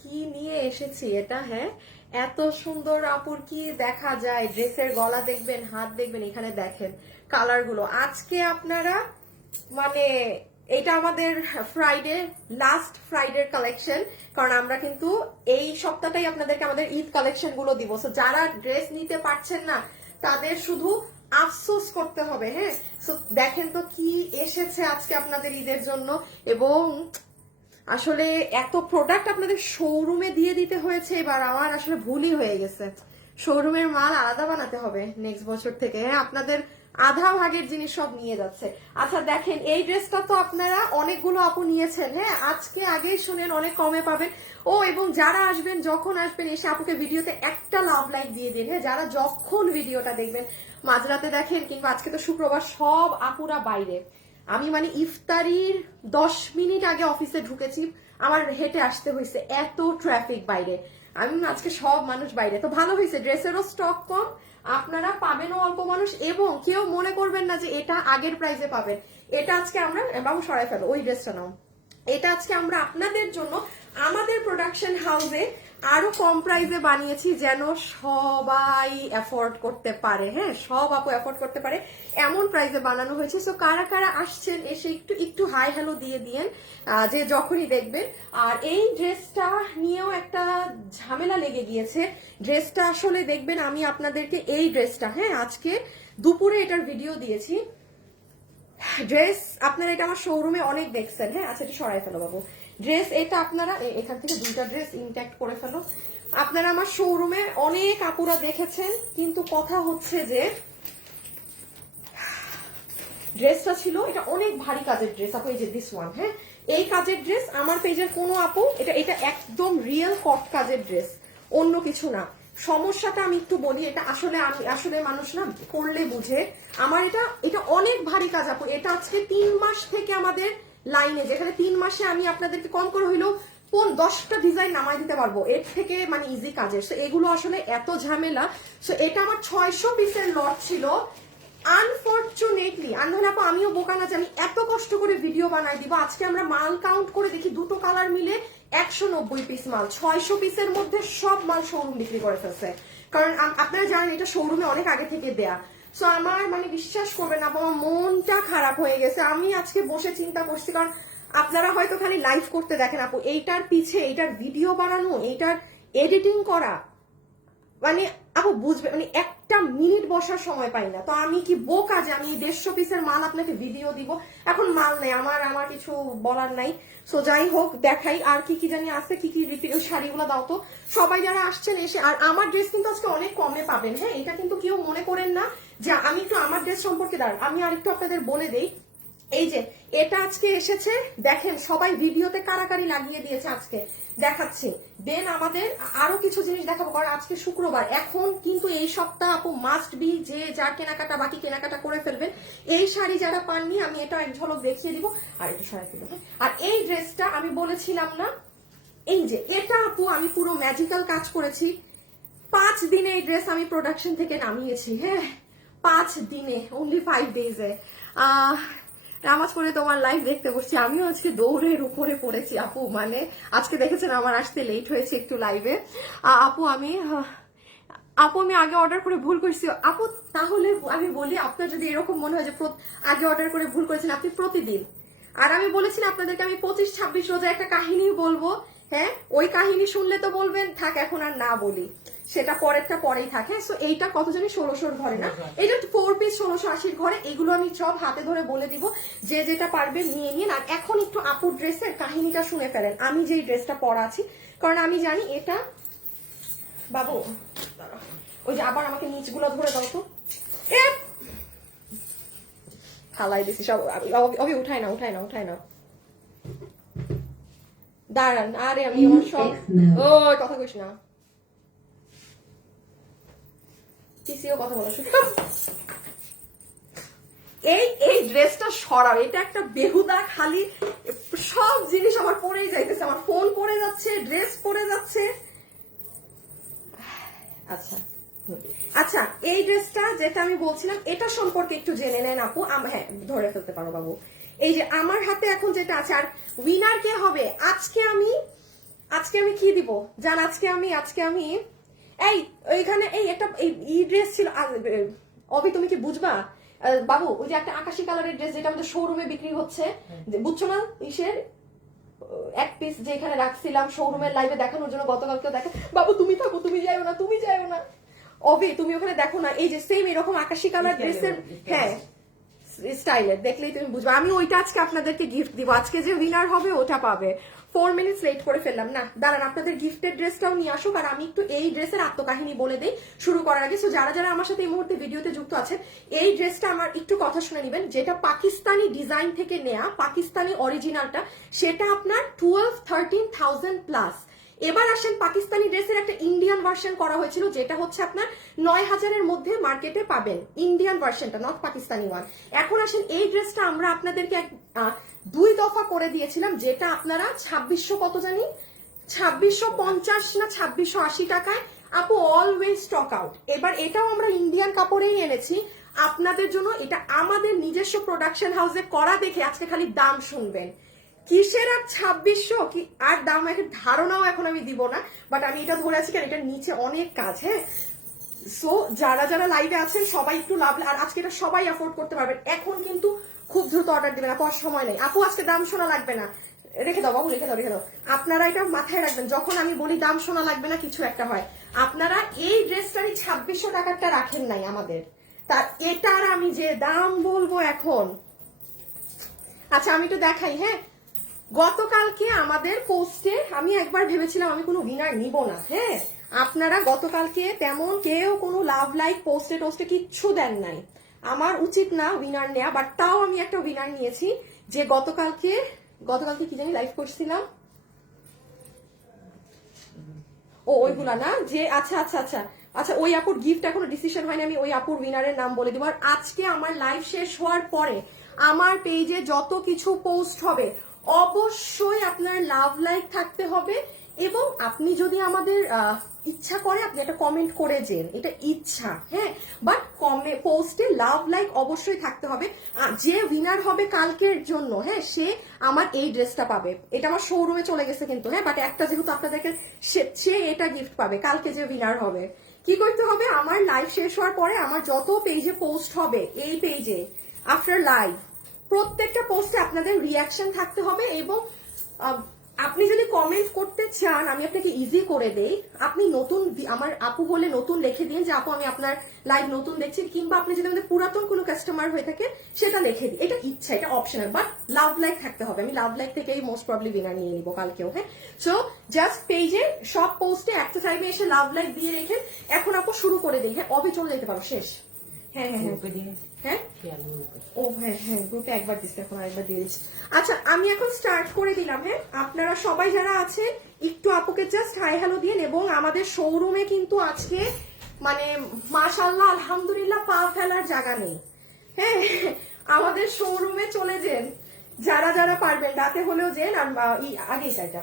কি নিয়ে এসেছি এটা। হ্যাঁ, এত সুন্দর আপুর কি দেখা যায়, ড্রেসের গলা দেখবেন, হাত দেখবেন, এখানে দেখেন কালার গুলো। আজকে আপনারা মানে এটা আমাদের ফ্রাইডে, লাস্ট ফ্রাইডের কালেকশন, কারণ আমরা কিন্তু এই সপ্তাহটাই আপনাদেরকে আমাদের ঈদ কালেকশন গুলো দিব। সো যারা ড্রেস নিতে পারছেন না তাদের শুধু আফসোস করতে হবে। হ্যাঁ, সো দেখেন তো কি এসেছে আজকে আপনাদের ঈদের জন্য। এবং আসলে এত প্রোডাক্ট আপনাদের শোরুমে দিয়ে দিতে হয়েছে, এবার আমার আসলে ভুলই হয়ে গেছে। শোরুমের মাল আলাদা বানাতে হবে নেক্সট বছর থেকে। হ্যাঁ, আপনাদের আধা ভাগের জিনিস সব নিয়ে যাচ্ছে। আচ্ছা দেখেন, এই ড্রেসটা তো আপনারা অনেকগুলো আপু নিয়েছেন। হ্যাঁ, আজকে আগেই শুনেন অনেক কমে পাবেন। ও এবং যারা আসবেন, যখন আসবেন এসে আপুকে ভিডিওতে একটা লাভ লাইক দিয়ে দিন। হ্যাঁ, যারা যখন ভিডিওটা দেখবেন, মাঝরাতে দেখেন কিংবা আজকে তো শুক্রবার, সব আপুরা বাইরে। আমি মানে ইফতারির 10 মিনিট আগে অফিসে ঢুকেছি, আমার হেঁটে আসতে হয়েছে, এত ট্রাফিক বাইরে। আমি আজকে সব মানুষ বাইরে, তো ভালো হয়েছে, ড্রেসেরও স্টক কম, আপনারা পাবেনও অল্প মানুষ, এবং কেউ মনে করবেন না যে এটা আগের প্রাইসে পাবেন। এটা আজকে আমরা, বাবু সরাই ফেলো ওই ড্রেসটা নাও, এটা আজকে আমরা আপনাদের জন্য আমাদের প্রোডাকশন হাউসে আরো কম প্রাইসে বানিয়েছি, যেন সবাই অ্যাফোর্ড করতে পারে। হ্যাঁ, সব আপু অ্যাফোর্ড করতে পারে এমন প্রাইসে বানানো হয়েছে। সো কারা কারা আসছেন এসে একটু একটু হাই হ্যালো দিয়ে দিয়েন যে যখনই দেখবেন। আর এই ড্রেসটা নিয়েও একটা ঝামেলা লেগে গিয়েছে। ড্রেসটা আসলে দেখবেন, আমি আপনাদেরকে এই ড্রেসটা, হ্যাঁ, আজকে দুপুরে এটার ভিডিও দিয়েছি। ড্রেস আপনারা এটা আমার শোরুমে অনেক দেখছেন। হ্যাঁ, আচ্ছা এটা সরাই ফেলো বাবু। ড্রেস এটা আপনারা এখান থেকে দুইটা ড্রেস ইনট্যাক্ট করে ফেলো। আপনারা আমার শোরুমে অনেক আপুরা দেখেছেন, কিন্তু কথা হচ্ছে যে ড্রেসটা ছিল, এটা অনেক ভারী কাজের ড্রেস আপু। এই যে দিস ওয়ান, হ্যাঁ, এই কাজের ড্রেস আমার পেজের কোনো আপু, এটা একদম রিয়েল কট কাজের ড্রেস, অন্য কিছু না। সমস্যাটা আমি একটু বলি, এটা আসলে আমি আসলে মানুষ না করলে বুঝে। আমার এটা অনেক ভারী কাজ আপু। এটা আজকে 3 মাস থেকে আমাদের লাইনে, যেখানে 3 মাসে আমি আপনাদেরকে কম করে হইলেও 10টা ডিজাইন নামাই দিতে পারবো, এর থেকে মানে ইজি কাজের। এগুলো আসলে এত ঝামেলা। সো এটা আমার 600 পিসের লট ছিল। আনফরচুনেটলি, আনহলে আপু আমিও বোকা না যে আমি এত কষ্ট করে ভিডিও বানাই দিব। আজকে আমরা মাল কাউন্ট করে দেখি, দুটো কালার মিলে 190 পিস মাল, 600 পিসের মধ্যে সব মাল শোরুম বিক্রি করে ফেলছে। কারণ আপনারা জানেন এটা শোরুমে অনেক আগে থেকে দেয়া। সো আমার মানে বিশ্বাস করবেন না, আমার মনটা খারাপ হয়ে গেছে। আমি আজকে বসে চিন্তা করছি, কারণ আপনারা হয়তো খালি লাইভ করতে দেখেন আপু, এইটার পিছে এইটার ভিডিও বানানো, এইটার এডিটিং করা, মানে আপু বুঝবে, মানে একটা মিনিট বসার সময় পাই না। তো আমি কি বোকা যে আমি 150 পিসের মাল আপনাকে ভিডিও দিব? এখন মাল নেই আমার কিছু বলার নাই। সো যাই হোক, দেখাই আর কি কি জানি আছে, কি কি শাড়িগুলো দাও তো। সবাই যারা আসছেন এসে, আর আমার ড্রেস কিন্তু আজকে অনেক কমে পাবেন। হ্যাঁ, এটা কিন্তু কেউ মনে করেন না যে আমি একটু আমার ড্রেস সম্পর্কে দাঁড়ান, আমি আরেকটু আপনাদের বলে দেই। এই যে এটা আজকে এসেছে, দেখেন সবাই ভিডিওতে কারাকারি লাগিয়ে দিয়েছে, আজকে দেখাচ্ছি। দেন আমাদের আরো কিছু জিনিস দেখাবো, কারণ আজকে শুক্রবার। এখন কিন্তু এই সপ্তাহ আপু মাস্ট বি, যে যার কেনাকাটা বাকি কেনাকাটা করে ফেলবেন। এই শাড়ি যারা পাননি, আমি এটা এক ঝলক দেখিয়ে দিব। আর এটা সরাই ফেলবো। আর এই ড্রেসটা আমি বলেছিলাম না, এই যে এটা আপু আমি পুরো ম্যাজিক্যাল কাজ করেছি। 5 দিনে এই ড্রেস আমি প্রোডাকশন থেকে নামিয়েছি। হ্যাঁ, 5 দিনে, অনলি 5 ডেজে। নামাজ পড়ে তোমার লাইভ দেখতে বসছি, আমিও আজকে দৌড়ের উপরে পড়েছি আপু। মানে আজকে দেখেছেন আমার আসতে লেট হয়েছে একটু লাইভে। আপু আমি আগে অর্ডার করে ভুল করছি আপু। তাহলে আমি বলি, আপনার যদি এরকম মনে হয় যে আগে অর্ডার করে ভুল করেছেন, আপনি প্রতিদিন। আর আমি বলেছিলাম আপনাদেরকে আমি 25-26 রোজা একটা কাহিনী বলবো। হ্যাঁ, ওই কাহিনী শুনলে তো বলবেন থাক এখন আর না বলি, সেটা পরেরটা পরেই থাকে। সো এইটা কত জানি 1600 ঘরে না, এটা 4 পিস 1680 ঘরে। এগুলো আমি সব হাতে ধরে বলে দিব, যে যেটা পারবে নিয়ে নিন। আর এখন একটু আপুর ড্রেসের কাহিনীটা শুনে ফেলেন, আমি যেই ড্রেসটা পরা আছি, কারণ আমি জানি এটা। বাবু ওই যে আবার আমাকে নিচগুলো ধরে দাও তো, ফালাই দিছি সব। অবি উঠায় না দাঁড়ান। আরে আমি আমার সব, ও কথা কইস না, পিসিও কথা বলা শুরু। এই ড্রেসটা সরাও, এটা একটা বেহুদা, খালি সব জিনিস আমার পরেই যাইতেছে, আমার ফোন পরে যাচ্ছে, ড্রেস পরে যাচ্ছে। আচ্ছা আচ্ছা, এই ড্রেসটা যেটা আমি বলছিলাম, এটা সম্পর্কে একটু জেনে নেন আপু। হ্যাঁ, ধরে ফেলতে পারো বাবু। এই যে আমার হাতে এখন যেটা আছে, আর উইনার কে হবে আজকে আমি আজকে আমি কি দিব জান, আজকে আমি এই ওইখানে এই একটা এই ড্রেস ছিল অবি, তুমি কি বুঝবা বাবু, ওই যে একটা আকাশি কালারের ড্রেস যেটা আমাদের শোরুমে বিক্রি হচ্ছে, বুঝছো না ইসের এক পিস যে এখানে রাখছিলাম শোরুমের লাইভে দেখানোর জন্য, গতকালকেও দেখে বাবু তুমি থাকো, তুমি যাইও না, তুমি যাইও না অবি, তুমি ওখানে দেখো না, এই যে সেম এরকম আকাশি কালার ড্রেসের, হ্যাঁ স্টাইলের, দেখলেই তুমি বুঝবে। আমি ওইটা আজকে আপনাদেরকে গিফট দিব, আজকে যে উইনার হবে ওটা পাবে। 4 মিনিটস লেট করে ফেললাম না, দাঁড়ান আপনাদের গিফটের ড্রেসটাও নিয়ে আসুক, আর আমি একটু এই ড্রেসের আত্মকাহিনী বলে দিই শুরু করার আগে। সো যারা যারা আমার সাথে এই মুহূর্তে ভিডিওতে যুক্ত আছেন, এই ড্রেসটা আমার একটু কথা শুনে নেবেন, যেটা পাকিস্তানি ডিজাইন থেকে নেয়া, পাকিস্তানি অরিজিনালটা, সেটা আপনার 12-13,000 প্লাস। এবার আসেন পাকিস্তানি ড্রেসের একটা ইন্ডিয়ান ভার্সন করা হয়েছিল, যেটা হচ্ছে আপনার 9,000-এর মধ্যে মার্কেটে পাবেন, ইন্ডিয়ান ভার্সনটা, নট পাকিস্তানি ওয়ান। এখন আসেন এই ড্রেসটা আমরা আপনাদেরকে 2 দফা করে দিয়েছিলাম, যেটা আপনারা 2600 কত জানি, 2650 না 2680 টাকায় আপু অলওয়েজ স্টক আউট। এবার এটাও আমরা ইন্ডিয়ান কাপড়েই এনেছি আপনাদের জন্য, এটা আমাদের নিজস্ব প্রোডাকশন হাউসে করা দেখে আজকে খালি দাম শুনবেন, কিসের আর 2600 কি আর দাম, একটা ধারণাও এখন আমি দিব না, বাট আমি এটা ধরে আছি কারণ এটার নিচে অনেক কাজ। হ্যাঁ, সো যারা যারা লাইভে আছেন সবাই একটু লাভ, আর আজকে এটা সবাই অ্যাফোর্ড করতে পারবেন। এখন কিন্তু খুব দ্রুত অর্ডার দিবেন আপু, আর সময় নেই আপু, আজকে দাম শোনা লাগবে না, রেখে দাও বাবু, রেখে দাও, রেখে দাও। আপনারা এটা মাথায় রাখবেন, যখন আমি বলি দাম শোনা লাগবে না কিছু একটা হয়, আপনারা এই ড্রেসটারই 2600 টাকারটা রাখেন নাই আমাদের, তা এটার আমি যে দাম বলবো এখন। আচ্ছা আমি একটু দেখাই। হ্যাঁ, গতকালকে আমাদের পোস্টে আমি একবার ভেবেছিলাম আমি কোনো উইনার নিব না। হ্যাঁ, আপনারা গতকালকে তেমন কেউ কোনো লাভ লাইক পোস্টে টোস্টে কিচ্ছু দেন নাই, আমার উচিত না উইনার নেয়া, বাট তাও আমি একটা উইনার নিয়েছি। যে গতকালকে কি জানি লাইভ করছিলাম, ও ওইগুলা না, যে আচ্ছা আচ্ছা আচ্ছা আচ্ছা, ওই আপুর গিফট এখনো ডিসিশন হয়নি, আমি ওই আপুর উইনারের নাম বলে দিব। আর আজকে আমার লাইভ শেষ হওয়ার পরে আমার পেজে যত কিছু পোস্ট হবে অবশ্যই আপনার লাভ লাইক থাকতে হবে, এবং আপনি যদি আমাদের ইচ্ছা করে আপনি একটা কমেন্ট করে যেন, এটা ইচ্ছা। হ্যাঁ, বাট পোস্টে লাভ লাইক অবশ্যই থাকতে হবে। যে উইনার হবে কালকের জন্য, হ্যাঁ, সে আমার এই ড্রেসটা পাবে, এটা আমার শোরুমে চলে গেছে কিন্তু, হ্যাঁ, বাট একটা যেহেতু আপনাদেরকে, সে এটা গিফট পাবে কালকে যে উইনার হবে। কি করতে হবে, আমার লাইভ শেষ হওয়ার পরে আমার যত পেজে পোস্ট হবে, এই পেজে আফটার লাইভ প্রত্যেকটা পোস্টে আপনাদের রিয়াকশন থাকতে হবে, এবং আপনি যদি কমেন্ট করতে চান আমি আপনাকে ইজি করে দেই, আপনি নতুন, আমার আপু হলে নতুন লিখে দিন যে আপু আমি আপনার লাইভ নতুন দেখছি, কিংবা আপনি যদি আমাদের পুরাতন কোনো কাস্টমার হয়ে থাকে সেটা লিখে দিন, এটা ইচ্ছা, এটা অপশনাল, বাট লাভ লাইক থাকতে হবে। আমি লাভ লাইক থেকেই মোস্ট প্রবলি উইনার নিয়ে নিব কালকেও। হ্যাঁ, সো জাস্ট পেজে সব পোস্টে একটা টাইমে এসে লাভ লাইক দিয়ে রেখেন। এখন আপু শুরু করে দিই। হ্যাঁ, অবি চলে যেতে পারো, শেষ। হ্যাঁ হ্যাঁ হ্যাঁ, ও হ্যাঁ হ্যাঁ, গ্রুপে একবার দিচ্ছি, এখন আরেকবার দিয়ে দিচ্ছি। আচ্ছা আমি এখন স্টার্ট করে দিলাম। হ্যাঁ, আপনারা সবাই যারা আছে একটু আপুকে জাস্ট হাই হ্যালো দিন, এবং আমাদের শোরুমে কিন্তু আজকে মানে মাশাআল্লাহ আলহামদুলিল্লাহ পা ফেলার জায়গা নেই। হ্যাঁ, আমাদের শোরুমে চলে যান যারা যারা পারবেন, রাতে হলেও যেন, আর আগেই চাইটা,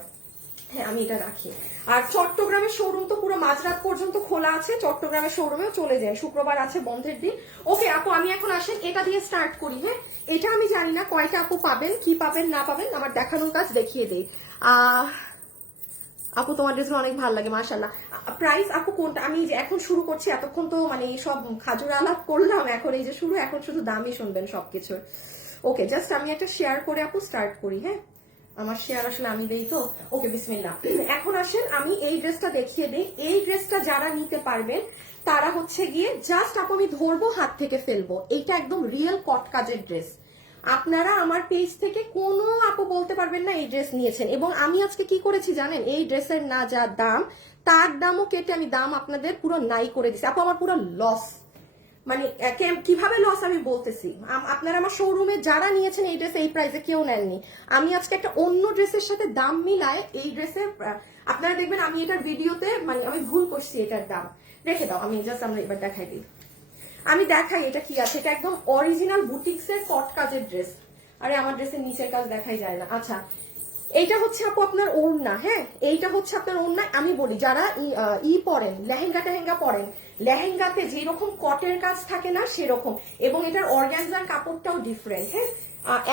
হ্যাঁ আমি এটা রাখি। আর চট্টগ্রামের শোরুম তো পুরো মাঝরাত পর্যন্ত খোলা আছে, চট্টগ্রামের শোরুমেও চলে যায়, শুক্রবার আছে বন্ধের দিন। ওকে আপু আমি এখন আসেন এটা দিয়ে স্টার্ট করি। হ্যাঁ, এটা আমি জানি না কয়টা আপু পাবেন, কি পাবেন না পাবেন, আমার দেখানোর কাজ দেখিয়ে দেই। আপু তোমার ড্রেসগুলো অনেক ভালো লাগে মাশাআল্লাহ। প্রাইস আপু কোনটা, আমি যে এখন শুরু করছি, এতক্ষণ তো মানে সব খাজুর আলাপ করলাম, এখন এই যে শুরু, এখন শুধু দামই শুনবেন সবকিছুর। ওকে জাস্ট আমি একটা শেয়ার করে আপু স্টার্ট করি। হ্যাঁ, আমার শেয়ার আসলে আমি দেই তো। ওকে বিসমিল্লাহ। এখন আসেন আমি এই ড্রেসটা দেখিয়ে দিই। এই ড্রেসটা যারা নিতে পারবেন তারা হচ্ছে গিয়ে জাস্ট আপু আমি ধরবো হাত থেকে ফেলবো, এইটা একদম রিয়েল কট কাজের ড্রেস। আপনারা আমার পেজ থেকে কোনো আপু বলতে পারবেন না এই ড্রেস নিয়েছেন। এবং আমি আজকে কি করেছি জানেন, এই ড্রেসের না যা দাম তার দামও কেটে আমি দাম আপনাদের পুরো নাই করে দিচ্ছি। আপু আমার পুরো লস, মানে কিভাবে লস আমি বলতেছি। আপনারা আমার শোরুমে যারা নিয়েছেন এই ড্রেস এই প্রাইসে কেউ নেননি। আমি আজকে একটা অন্য ড্রেসের সাথে দাম মিলায় এই ড্রেসের, আপনারা দেখবেন আমি এটার ভিডিওতে মানে আমি ভুল করছি, এটার দাম রেখে দাও, আমি জাস্ট আমরা এবার দেখাই দিই, আমি দেখাই এটা কি আছে। এটা একদম অরিজিনাল বুটিক্সের কট কাজের ড্রেস। আরে আমার ড্রেসের নিচের কাজ দেখাই যায় না। আচ্ছা এইটা হচ্ছে আপু আপনার ওড়না। হ্যাঁ, এইটা হচ্ছে আপনার ওড়না। আমি বলি যারা পরেন, লেহেঙ্গা টেহেঙ্গা পরেন, লেহেঙ্গাতে যেরকম কটের কাজ থাকে না সেরকম, এবং এটার অর্গানজার কাপড়টাও ডিফারেন্ট। হ্যাঁ,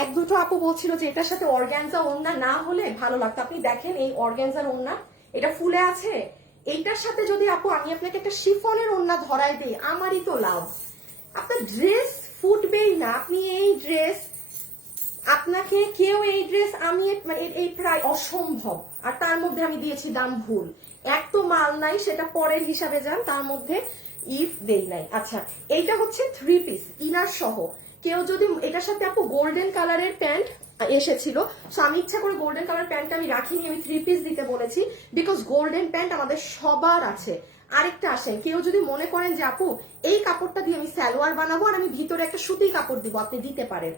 এক দুটো আপু বলছিল যে এটার সাথে অর্গানজা ওড়না না হলে ভালো লাগতো। আপনি দেখেন এই অর্গানজার ওড়না, এটা ফুলে আছে, এইটার সাথে যদি আপু আমি আপনাকে একটা শিফনের ওড়না ধরাই দিই, আমারই তো লাভ। আপনার ড্রেস ফুটবেই না। আপনি এই ড্রেস, আপনাকে কেউ এই ড্রেস, আমি মানে এই প্রায় অসম্ভব। আর তার মধ্যে আমি দিয়েছি দাম ভুল, এক তো মাল নাই, সেটা পরের হিসাবে যান, তার মধ্যে ইফ দেই নাই। আচ্ছা, এইটা হচ্ছে 3 পিস ইনার সহ। কেউ যদি এটার সাথে আপু গোল্ডেন কালারের প্যান্ট এসেছিল, সো আমি ইচ্ছা করে গোল্ডেন কালার প্যান্ট আমি রাখিনি, আমি 3 পিস দিতে বলেছি, বিকজ গোল্ডেন প্যান্ট আমাদের সবার আছে। আরেকটা আসেন, কেউ যদি মনে করেন যে আপু এই কাপড়টা দিয়ে আমি সালোয়ার বানাবো আর আমি ভিতরে একটা সুতি কাপড় দিব, আপনি দিতে পারেন।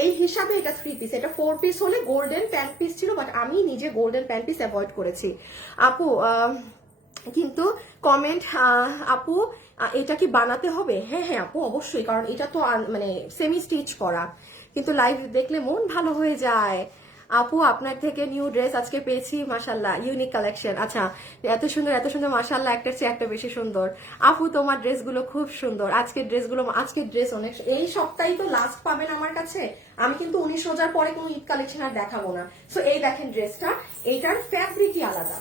এই হিসাবে এটা 3 পিস, এটা 4 পিস হলে গোল্ডেন প্যান্ট পিস ছিল, বাট আমি নিজে গোল্ডেন প্যান্ট পিস অ্যাভয়েড করেছি। আপু কিন্তু কমেন্ট, আপু এটা কি বানাতে হবে? হ্যাঁ হ্যাঁ আপু অবশ্যই, কারণ এটা তো মানে সেমি স্টিচ করা, কিন্তু লাইভ দেখলে মন ভালো হয়ে যায়। আপু আপনার থেকে নিউ ড্রেস আজকে পেয়েছি, মাশাল্লাহ, ইউনিক কালেকশন। আচ্ছা, এত সুন্দর মাশাল্লাহ, একটার চেয়ে একটা বেশি সুন্দর। আপু তোমার ড্রেসগুলো খুব সুন্দর, আজকের ড্রেস অনেক, এই সপ্তাহে তো লাস্ট পাবেন আমার কাছে। আমি কিন্তু 19 রোজার পরে কোনো ঈদ কালেকশন আর দেখাবো না। সো এই দেখেন ড্রেসটা, এইটার ফ্যাব্রিকই আলাদা।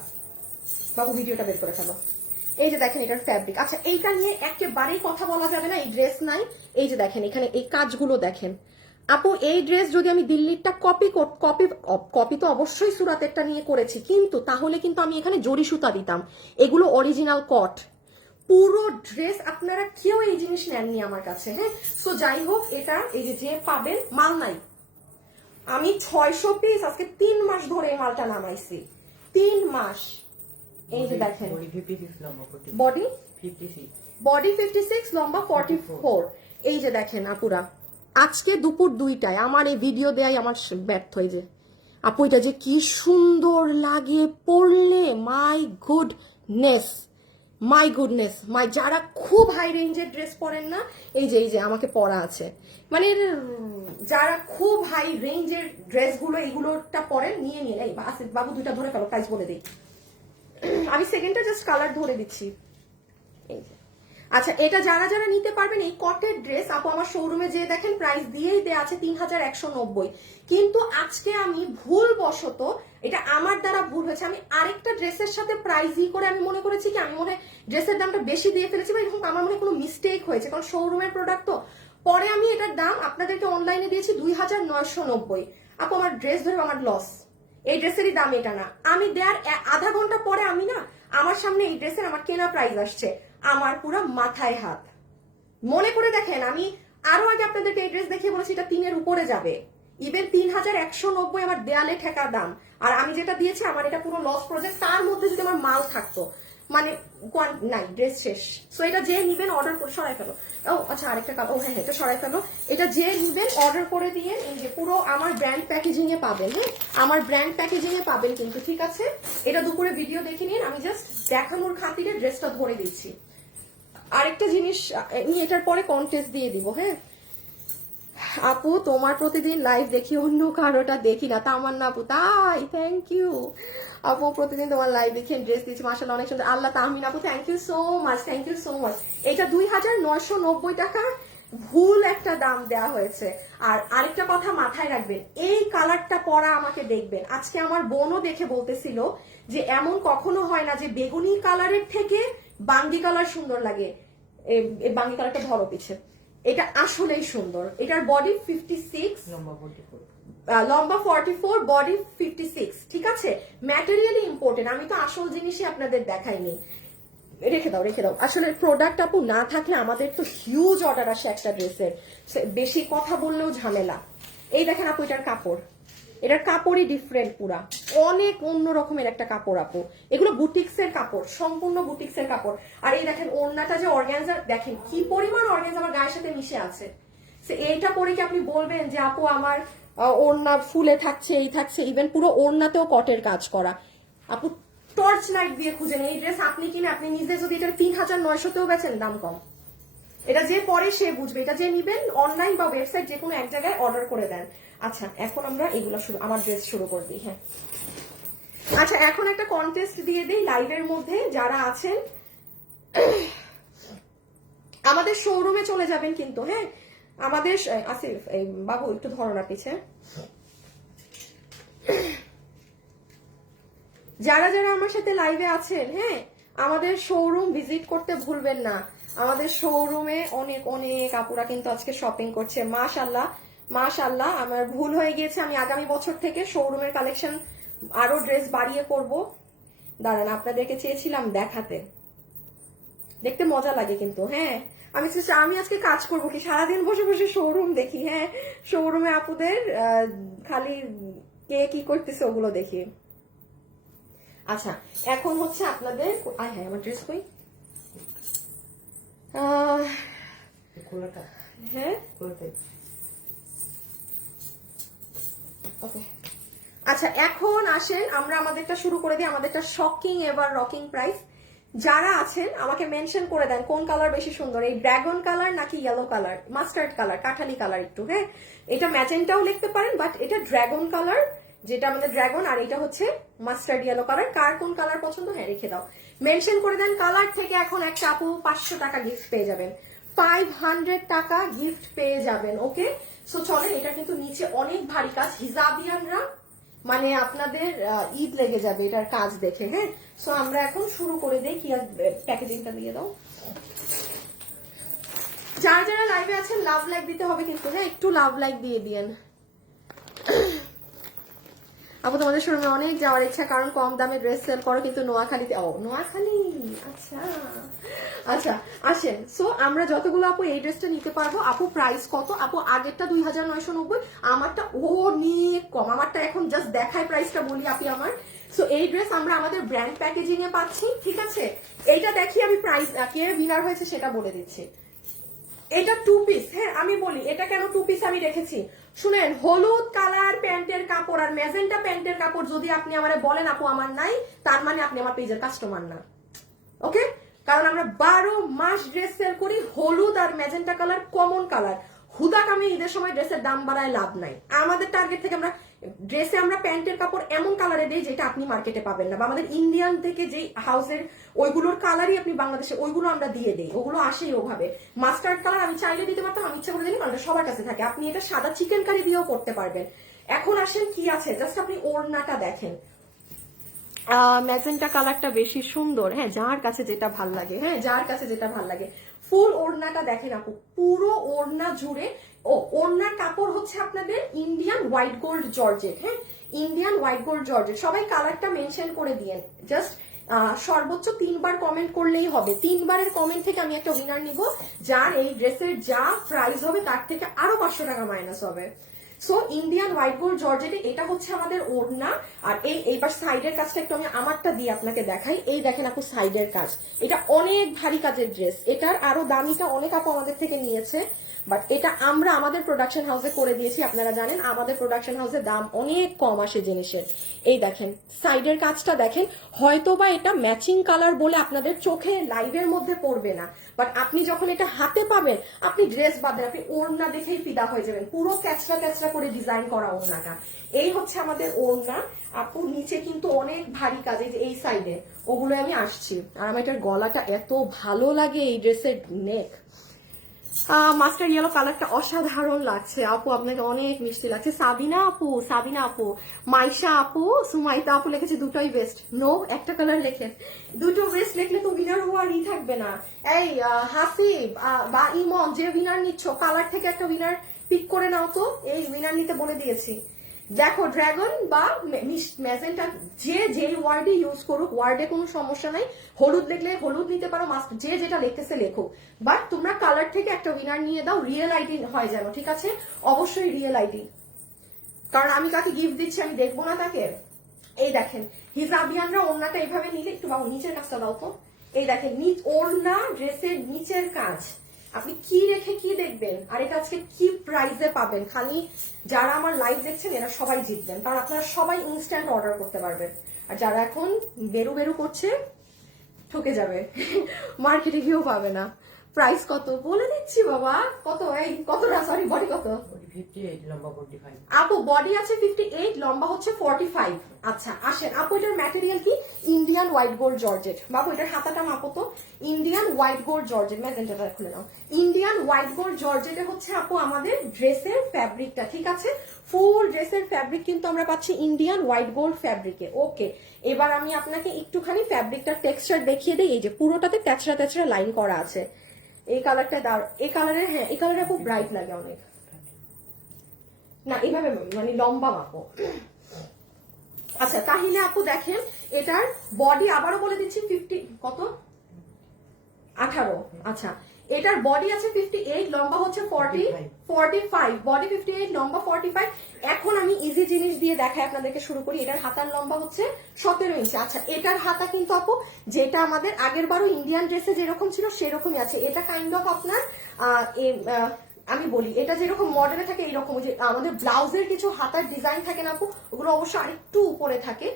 বাবু ভিডিওটা বের করে ফেলো। এই যে দেখেন এটার ফ্যাব্রিক। আচ্ছা, এইটা নিয়ে একেবারেই কথা বলা যাবে না, এই ড্রেস নাই। এই যে দেখেন এখানে এই কাজগুলো দেখেন আপু, এই ড্রেস যদি আমি দিল্লিরটা কপি তো অবশ্যই সুরাতেরটা নিয়ে করেছি, কিন্তু তাহলে কিন্তু আমি এখানে জরি সুতা দিতাম, এগুলো অরিজিনাল কট। পুরো ড্রেস আপনারা কেউ এই জিনিস নেননি আমার কাছে। হ্যাঁ, সো যাই হোক, এটা এই যে পাবেন, মাল নাই। আমি 600 পিস আজকে 3 মাস ধরে এই মালটা নামাইছি, 3 মাস। এই যে দেখেন বডি 56, লম্বা 44। এই যে দেখেন আপুরা, আজকে দুপুর 2টায় আমার এই ভিডিও দেয় আমার ব্যর্থ হয়ে যে আপু এটা যে কি সুন্দর লাগে পরলে, মাই গুডনেস, যারা খুব হাই রেঞ্জের ড্রেস পরেন না, এই যে আমাকে পরা আছে, মানে যারা খুব হাই রেঞ্জের ড্রেসগুলো এইগুলোটা পরেন, নিয়ে নিয়ে এই বাবু 2টা ধরে ফেলো, প্রাইস বলে দিই। আমি সেকেন্ডটা জাস্ট কালার ধরে দিচ্ছি। এই যে আচ্ছা, এটা যারা যারা নিতে পারবেন এই কটের ড্রেস, আপু আমার শোরুমে যে দেখেন প্রাইস দিয়েই দেয়া আছে 3190, কিন্তু আজকে আমি ভুলবশত, এটা আমার দ্বারা ভুল হয়েছে, আমি আরেকটা ড্রেসের সাথে প্রাইস করে আমি মনে করেছি কি আমি মনে হয় ড্রেসের দামটা বেশি দিয়ে ফেলেছি, বা এরকম আমার মনে কোনো মিস্টেক হয়েছে, কারণ শোরুমের প্রোডাক্ট তো। পরে আমি এটার দাম আপনাদেরকে অনলাইনে দিয়েছি 2990। আপু আমার ড্রেস ধরে আমার লস, এই ড্রেসেরই দাম এটা না। আমি দেওয়ার আধা ঘন্টা পরে আমি না, আমার সামনে এই ড্রেসের আমার কেনা প্রাইস আসছে, আমার পুরো মাথায় হাত। মনে করে দেখেন, আমি আরো আগে আপনাদেরকে এই ড্রেস দেখিয়ে বলেছি এটা 3 এর উপরে যাবে, ইভেন 3190 আমার দেয়ালে ঠেকা দাম। আর আমি যেটা দিয়েছি আমার এটা পুরো লস প্রজেক্ট, তার মধ্যে যদি আমার মাল থাকতো, মানে নাই, ড্রেস শেষ। সো এটা যে নিবেন অর্ডার করে সরাই ফেলো। ও আচ্ছা, আরেকটা ও হ্যাঁ, এটা সরাই ফেলো। এটা যে নিবেন অর্ডার করে দিয়ে এই যে পুরো আমার ব্র্যান্ড প্যাকেজিং এ পাবেন। হ্যাঁ, আমার ব্র্যান্ড প্যাকেজিং এ পাবেন কিন্তু, ঠিক আছে? এটা দুপুরে ভিডিও দেখে নিন, আমি জাস্ট দেখানোর খাতিরে ড্রেসটা ধরে দিচ্ছি। আরেকটা জিনিস আমি এটার পরে কন্টেস্ট দিয়ে দিব। হ্যাঁ আপু, তোমার প্রতিদিন লাইভ দেখি, অন্য কারোটা দেখি না। তামান্না আপু, তাই? থ্যাংক ইউ আপু, প্রতিদিন তোমার লাইভ দেখি, ড্রেস দিচ্ছি, মাশাআল্লাহ অনেক সুন্দর। আল্লাহ, তাহমিন আপু thank you so much, thank you so much. এটা 2990 টাকা ভুল একটা দাম দেওয়া হয়েছে। আর আরেকটা কথা মাথায় রাখবেন, এই কালারটা পরা আমাকে দেখবেন, আজকে আমার বোনও দেখে বলতেছিল যে এমন কখনো হয় না যে বেগুনি কালারের থেকে বাঙ্গি কালার সুন্দর লাগে। বাঙ্গি কালারটা ধরো পিছে, এটা আসলেই সুন্দর। এটার বডি 56, লম্বা 44, বডি 56, ঠিক আছে? ম্যাটেরিয়ালি ইম্পর্টেন্ট, আমি তো আসল জিনিসই আপনাদের দেখাইনি। রেখে দাও, আসলে প্রোডাক্ট আপু না থাকলে আমাদের তো হিউজ অর্ডার আসে একটা ড্রেসের, বেশি কথা বললেও ঝামেলা। এই দেখেন আপু, এটার কাপড়ই ডিফারেন্ট, পুরা অনেক অন্য রকমের একটা কাপড় আপু। এগুলো বুটিক্সের কাপড়, সম্পূর্ণ বুটিক্সের কাপড়। আর এই দেখেন ওড়নাটা যে অর্গানজা, দেখেন কি পরিমাণ অর্গানজা আমার গায়ের সাথে মিশে আছে। এইটা পরে কি আপনি বলবেন যে আপু আমার ওড়না ফুলে থাকছে, এই থাকছে, ইভেন পুরো ওড়নাতেও কটের কাজ করা। আপু টর্চ লাইট দিয়ে খুঁজেন এই ড্রেস, আপনি কিনে আপনি নিজে যদি এটা 3900-তেও বেচেন, দাম কম। এটা যে পরে সে বুঝবে, এটা যে নিবেন অনলাইন বা ওয়েবসাইট যে কোনো এক জায়গায় অর্ডার করে দেন। আচ্ছা, এখন আমরা এগুলো আমার ড্রেস শুরু করে দিই। হ্যাঁ আচ্ছা, এখন একটা কন্টেস্ট দিয়ে দিই লাইভের মধ্যে যারা আছেন, আমাদের শোরুমে চলে যাবেন কিন্তু। হ্যাঁ, আমাদের আসিফ এই বাবু একটু ধরো না পিছে। যারা যারা আমার সাথে লাইভে আছেন, হ্যাঁ, আমাদের শোরুম ভিজিট করতে ভুলবেন না। আমাদের শোরুমে অনেক অনেক আপুরা কিন্তু আজকে শপিং করছে। মাশাআল্লাহ মাশাআল্লাহ, আমার ভুল হয়ে গিয়েছে, আমি আগামী বছর থেকে শোরুমের কালেকশন আরো ড্রেস বাড়িয়ে করব। দাঁড়ান, আপনাদেরকে চেয়েছিলাম দেখাতে, দেখতে মজা লাগে কিন্তু। হ্যাঁ, আমি আজকে কাজ করবো কি, সারাদিন বসে বসে শোরুম দেখি। হ্যাঁ, শোরুমে আপুদের খালি কে কি করতেছে ওগুলো দেখি। আচ্ছা, এখন হচ্ছে আপনাদের হ্যাঁ, আমার ড্রেস কই, হ্যাঁ ওকে। আচ্ছা, এখন আসেন আমরা আমাদেরটা শুরু করে দিই, আমাদেরটা শকিং এবার রকিং প্রাইস। যারা আছেন আমাকে মেনশন করে দেন কোন কালার বেশি সুন্দর, এই ড্রাগন কালার নাকি ইয়েলো কালার, মাস্টার্ড কালার, কাঠালি কালার একটু। হ্যাঁ, এটা ম্যাজেন্টাও লিখতে পারেন, বাট এটা ড্রাগন কালার, যেটা আমাদের ড্রাগন, আর এটা হচ্ছে মাস্টার্ড ইয়েলো কালার। কার কোন কালার পছন্দ, হ্যাঁ রেখে দাও, মেনশন করে দেন কালার থেকে। এখন একটা আপু 500 টাকা গিফট পেয়ে যাবেন, 500 টাকা গিফট পেয়ে যাবেন। ওকে, সো চলেন, এটা কিন্তু নিচে অনেক ভারী কাজ, হিজাবিয়ানরা মানে আপনাদের ঈদ লেগে যাবে এটার কাজ দেখে। হ্যাঁ, সো আমরা এখন শুরু করে দেই। কি প্যাকেজিংটা দিয়ে দাও। যারা যারা লাইভে আছেন লাভ লাইক দিতে হবে কিন্তু। হ্যাঁ, একটু লাভ লাইক দিয়ে দিয়েন। আপু তোমাদের শোরুমে অনেক যাওয়ার ইচ্ছা, কারণ কম দামে ড্রেস সেল করো, কিন্তু নোয়াখালীতে। ও নোয়াখালী, আচ্ছা আচ্ছা, আসেন। সো আমরা যতগুলো আপু এই ড্রেসটা নিতে পারবো। আপু প্রাইস কত? আপু আগেরটা 2990, আমারটা অনেক কম, আমারটা এখন জাস্ট দেখায় প্রাইসটা বলি আপনি আমার। সো এই ড্রেস আমরা আমাদের ব্র্যান্ড প্যাকেজিং এ পাচ্ছি, ঠিক আছে। এইটা দেখি আমি প্রাইস কে উইনার হয়েছে সেটা বলে দিচ্ছি। এটা 2 পিস। হ্যাঁ, আমি বলি এটা কেন 2 পিস আমি রেখেছি, শুনেন। হলুদ কালার প্যান্টের কাপড় আর ম্যাজেন্টা প্যান্টের কাপড় যদি আপনি আমারে বলেন আপু আমার নাই, তার মানে আপনি আমার পেজের কাস্টমার না। ওকে, কারণ আমরা 12 মাস ড্রেস সেল করি, হলুদ আর ম্যাজেন্টা কালার কমন কালার। হুদাক আমি ঈদের সময় ড্রেসের দাম বাড়ায় লাভ নাই। আমাদের টার্গেট থেকে আমরা ড্রেসে আমরা প্যান্টের কাপড় এমন কালারে দেই যেটা আপনি মার্কেটে পাবেন না, বা আমাদের ইন্ডিয়ান থেকে যে হাউসের ওইগুলোর কালারই আপনি বাংলাদেশে ওইগুলো আমরা দিয়ে দেই, ওগুলো আসেই ওভাবে। মাস্টার্ড কালার আমি চাইলে দিতে পারতাম, আমি ইচ্ছা করে দিই, কারণ সবার কাছে থাকে। আপনি এটা সাদা চিকেন কারি দিয়েও করতে পারবেন। এখন আসেন কি আছে, জাস্ট আপনি ওড়নাটা দেখেন। ম্যাজেন্টা কালারটা বেশি সুন্দর। হ্যাঁ, যার কাছে যেটা ভাল লাগে, হ্যাঁ যার কাছে যেটা ভাল লাগে। ফুল ওড়নাটা দেখেন আপু, পুরো ওড়না জুড়ে। ও ওড়নার কাপড় হচ্ছে আপনাদের ইন্ডিয়ান হোয়াইট গোল্ড জর্জেট। হ্যাঁ, ইন্ডিয়ান হোয়াইট গোল্ড জর্জেট। সবাই কালারটা মেনশন করে দিয়েন, জাস্ট সর্বোচ্চ 3 বার কমেন্ট করলেই হবে। 3 বারের কমেন্ট থেকে আমি একটা উইনার নিব, যার এই ড্রেসের যা প্রাইস হবে তার থেকে আরো 500 টাকা মাইনাস হবে। সো ইন্ডিয়ান হোয়াইট গোল্ড জর্জেটে এটা হচ্ছে আমাদের ওড়না। আর এইবার সাইডের কাজটা একটু আমি আমারটা দিয়ে আপনাকে দেখাই। এই দেখেন আপু সাইডের কাজ, এটা অনেক ভারী কাজের ড্রেস। এটার আরো দামিটা অনেক আপু আমাদের থেকে নিয়েছে, বাট এটা আমরা আমাদের প্রোডাকশন হাউসে করে দিয়েছি। আপনারা জানেন আমাদের প্রোডাকশন হাউসে দাম অনেক কম আসে জিনিসের। এই দেখেন সাইডের কাজটা দেখেন, হয়তোবা এটা ম্যাচিং কালার বলে আপনাদের চোখে লাইভের মধ্যে পড়বে না, বাট আপনি যখন এটা হাতে পাবেন, আপনি ড্রেস বাদে আপনি ওড়না দেখেই ফিদা হয়ে যাবেন। পুরো ক্যাচরা ক্যাচরা করে ডিজাইন করা ওড়নাটা। এই হচ্ছে আমাদের ওড়না আপু। নিচে কিন্তু অনেক ভারী কাজ, এই যে এই সাইডে ওগুলো আমি আসছি। আর আমার এটার গলাটা এত ভালো লাগে, এই ড্রেসের নেক। মাস্টার ইয়েলো কালারটা অসাধারণ লাগছে আপু, আপনাকে অনেক মিষ্টি লাগছে। সাবিনা আপু, সাবিনা আপু, মাইশা আপু, সুমাইতা আপু লিখেছে দুটোই বেস্ট। নো, একটা কালার লেখেন, দুটো বেস্ট লিখলে তো উইনার হওয়ারই থাকবে না। এই হাসিব বা ইমন, যে উইনার নিচ্ছ কালার থেকে একটা উইনার পিক করে নাও তো। এই উইনার নিতে বলে দিয়েছি। দেখো ড্রাগন বা ম্যাজেন্টা, যে যেই ওয়ার্ডে ইউজ করুক, ওয়ার্ডে কোনো সমস্যা নাই। হলুদ লিখলে হলুদ নিতে পারো, যে যেটা লিখতেছে লেখো, বাট তোমরা কালার থেকে একটা উইনার নিয়ে দাও। রিয়েল আইডি হয় যেন, ঠিক আছে, অবশ্যই রিয়েল আইডি, কারণ আমি কাকে গিফট দিচ্ছি আমি দেখবো না তাকে। এই দেখেন হিজাবিয়ানরা ওড়নাটা এইভাবে নিলে, একটু বাবু নিচের কাজটা দাও তো। এই দেখেন ওড়না ড্রেসের নিচের কাজ, আপনি কি রেখে কি দেখবেন। আর এটা আজকে কি প্রাইসে পাবেন, খালি যারা আমার লাইভ দেখছেন এরা সবাই জিতবেন, কারণ আপনারা সবাই ইনস্ট্যান্ট অর্ডার করতে পারবেন। আর যারা এখন বেরু বেরু করছে ঠকে যাবে, মার্কেটে গিয়েও পাবে না। প্রাইস কত বলে দিচ্ছি বাবা, কত এই কতটা, সরি বডি কত? 58, লম্বা 45। আপু বডি আছে 58, লম্বা হচ্ছে 45। আচ্ছা আসেন আপু, এটার ম্যাটেরিয়াল কি? Indian white gold georgette. বাবু এটার হাতাটা মাপো তো। ইন্ডিয়ান হোয়াইট গোল্ড জর্জেট, ম্যাজেন্টাটা খুলে নাও। ইন্ডিয়ান হোয়াইট গোল্ড জর্জেটে হচ্ছে আপু আমাদের ড্রেসের ফ্যাব্রিকটা, ঠিক আছে? ফুল ড্রেসের ফ্যাব্রিক কিন্তু আমরা পাচ্ছি ইন্ডিয়ান হোয়াইট গোল্ড ফ্যাব্রিকে। ওকে, এবার আমি আপনাকে একটুখানি ফ্যাব্রিকটার টেক্সচার দেখিয়ে দিই। এই যে পুরোটাতে তেচড়া তেচড়া লাইন করা আছে। এই কালারটা এই কালারের, হ্যাঁ এই কালারটা খুব ব্রাইট লাগে অনেক। না এইভাবে মানে লম্বা মাপো। আচ্ছা তাহলে আপু দেখেন, এটার বডি আবারও বলে দিচ্ছি 50 কত 18। আচ্ছা এটার বডি আছে 58, লম্বা হচ্ছে 45। বডি 58, লম্বা 45। এখন আমি ইজি জিনিস দিয়ে দেখাই আপনাদেরকে, শুরু করি। এটার হাতার লম্বা হচ্ছে 17 ইঞ্চি। আচ্ছা এটার হাতা কিন্তু আপু যেটা আমাদের আগের বারও ইন্ডিয়ান ড্রেসে যেরকম ছিল সেরকমই আছে। এটা কাইন্ড অফ আপনার আমি বলি, এটা যেরকম মডেলে থাকে এইরকম, যে আমাদের ব্লাউজের কিছু হাতার ডিজাইন থাকে না আপু, ওগুলো অবশ্য আরেকটু উপরে থাকে।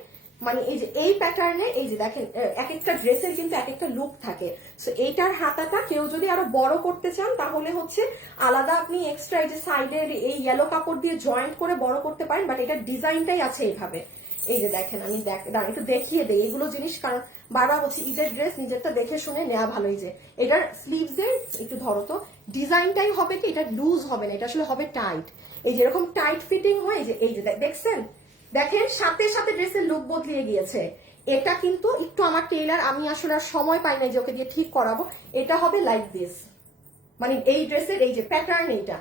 মানে এই যে এই প্যাটার্নে, এই যে দেখেন এক একটা ড্রেসের কিন্তু এক একটা লুক থাকে। সো এইটার হাতাটা কেউ যদি আরো বড় করতে চান তাহলে হচ্ছে আলাদা আপনি এক্সট্রা এই যে সাইডের এই ইয়েলো কাপড় দিয়ে জয়েন্ট করে বড় করতে পারেন, বাট এটার ডিজাইনটাই আছে এইভাবে। এই যে দেখেন, আমি একটু দেখিয়ে দেই এগুলো জিনিস, কারণ বারবার বলছি ঈদের ড্রেস নিজেরটা দেখে শুনে নেওয়া ভালোই। যে এটার স্লিভস এর একটু ধরো তো, ডিজাইনটাই হবে কি, এটা লুজ হবে না, এটা আসলে হবে টাইট। এই যেরকম টাইট ফিটিং হয়, এই যে দেখছেন, দেখেন সাথে সাথে ড্রেসের লুক বদলিয়ে গিয়েছে। এটা কিন্তু একটু আমার টেইলার, আমি আসলে আর সময় পাই না যে ওকে দিয়ে ঠিক করাবো। এটা হবে লাইক দিস, মানে এই ড্রেসের এই যে প্যাটার্ন এইটা,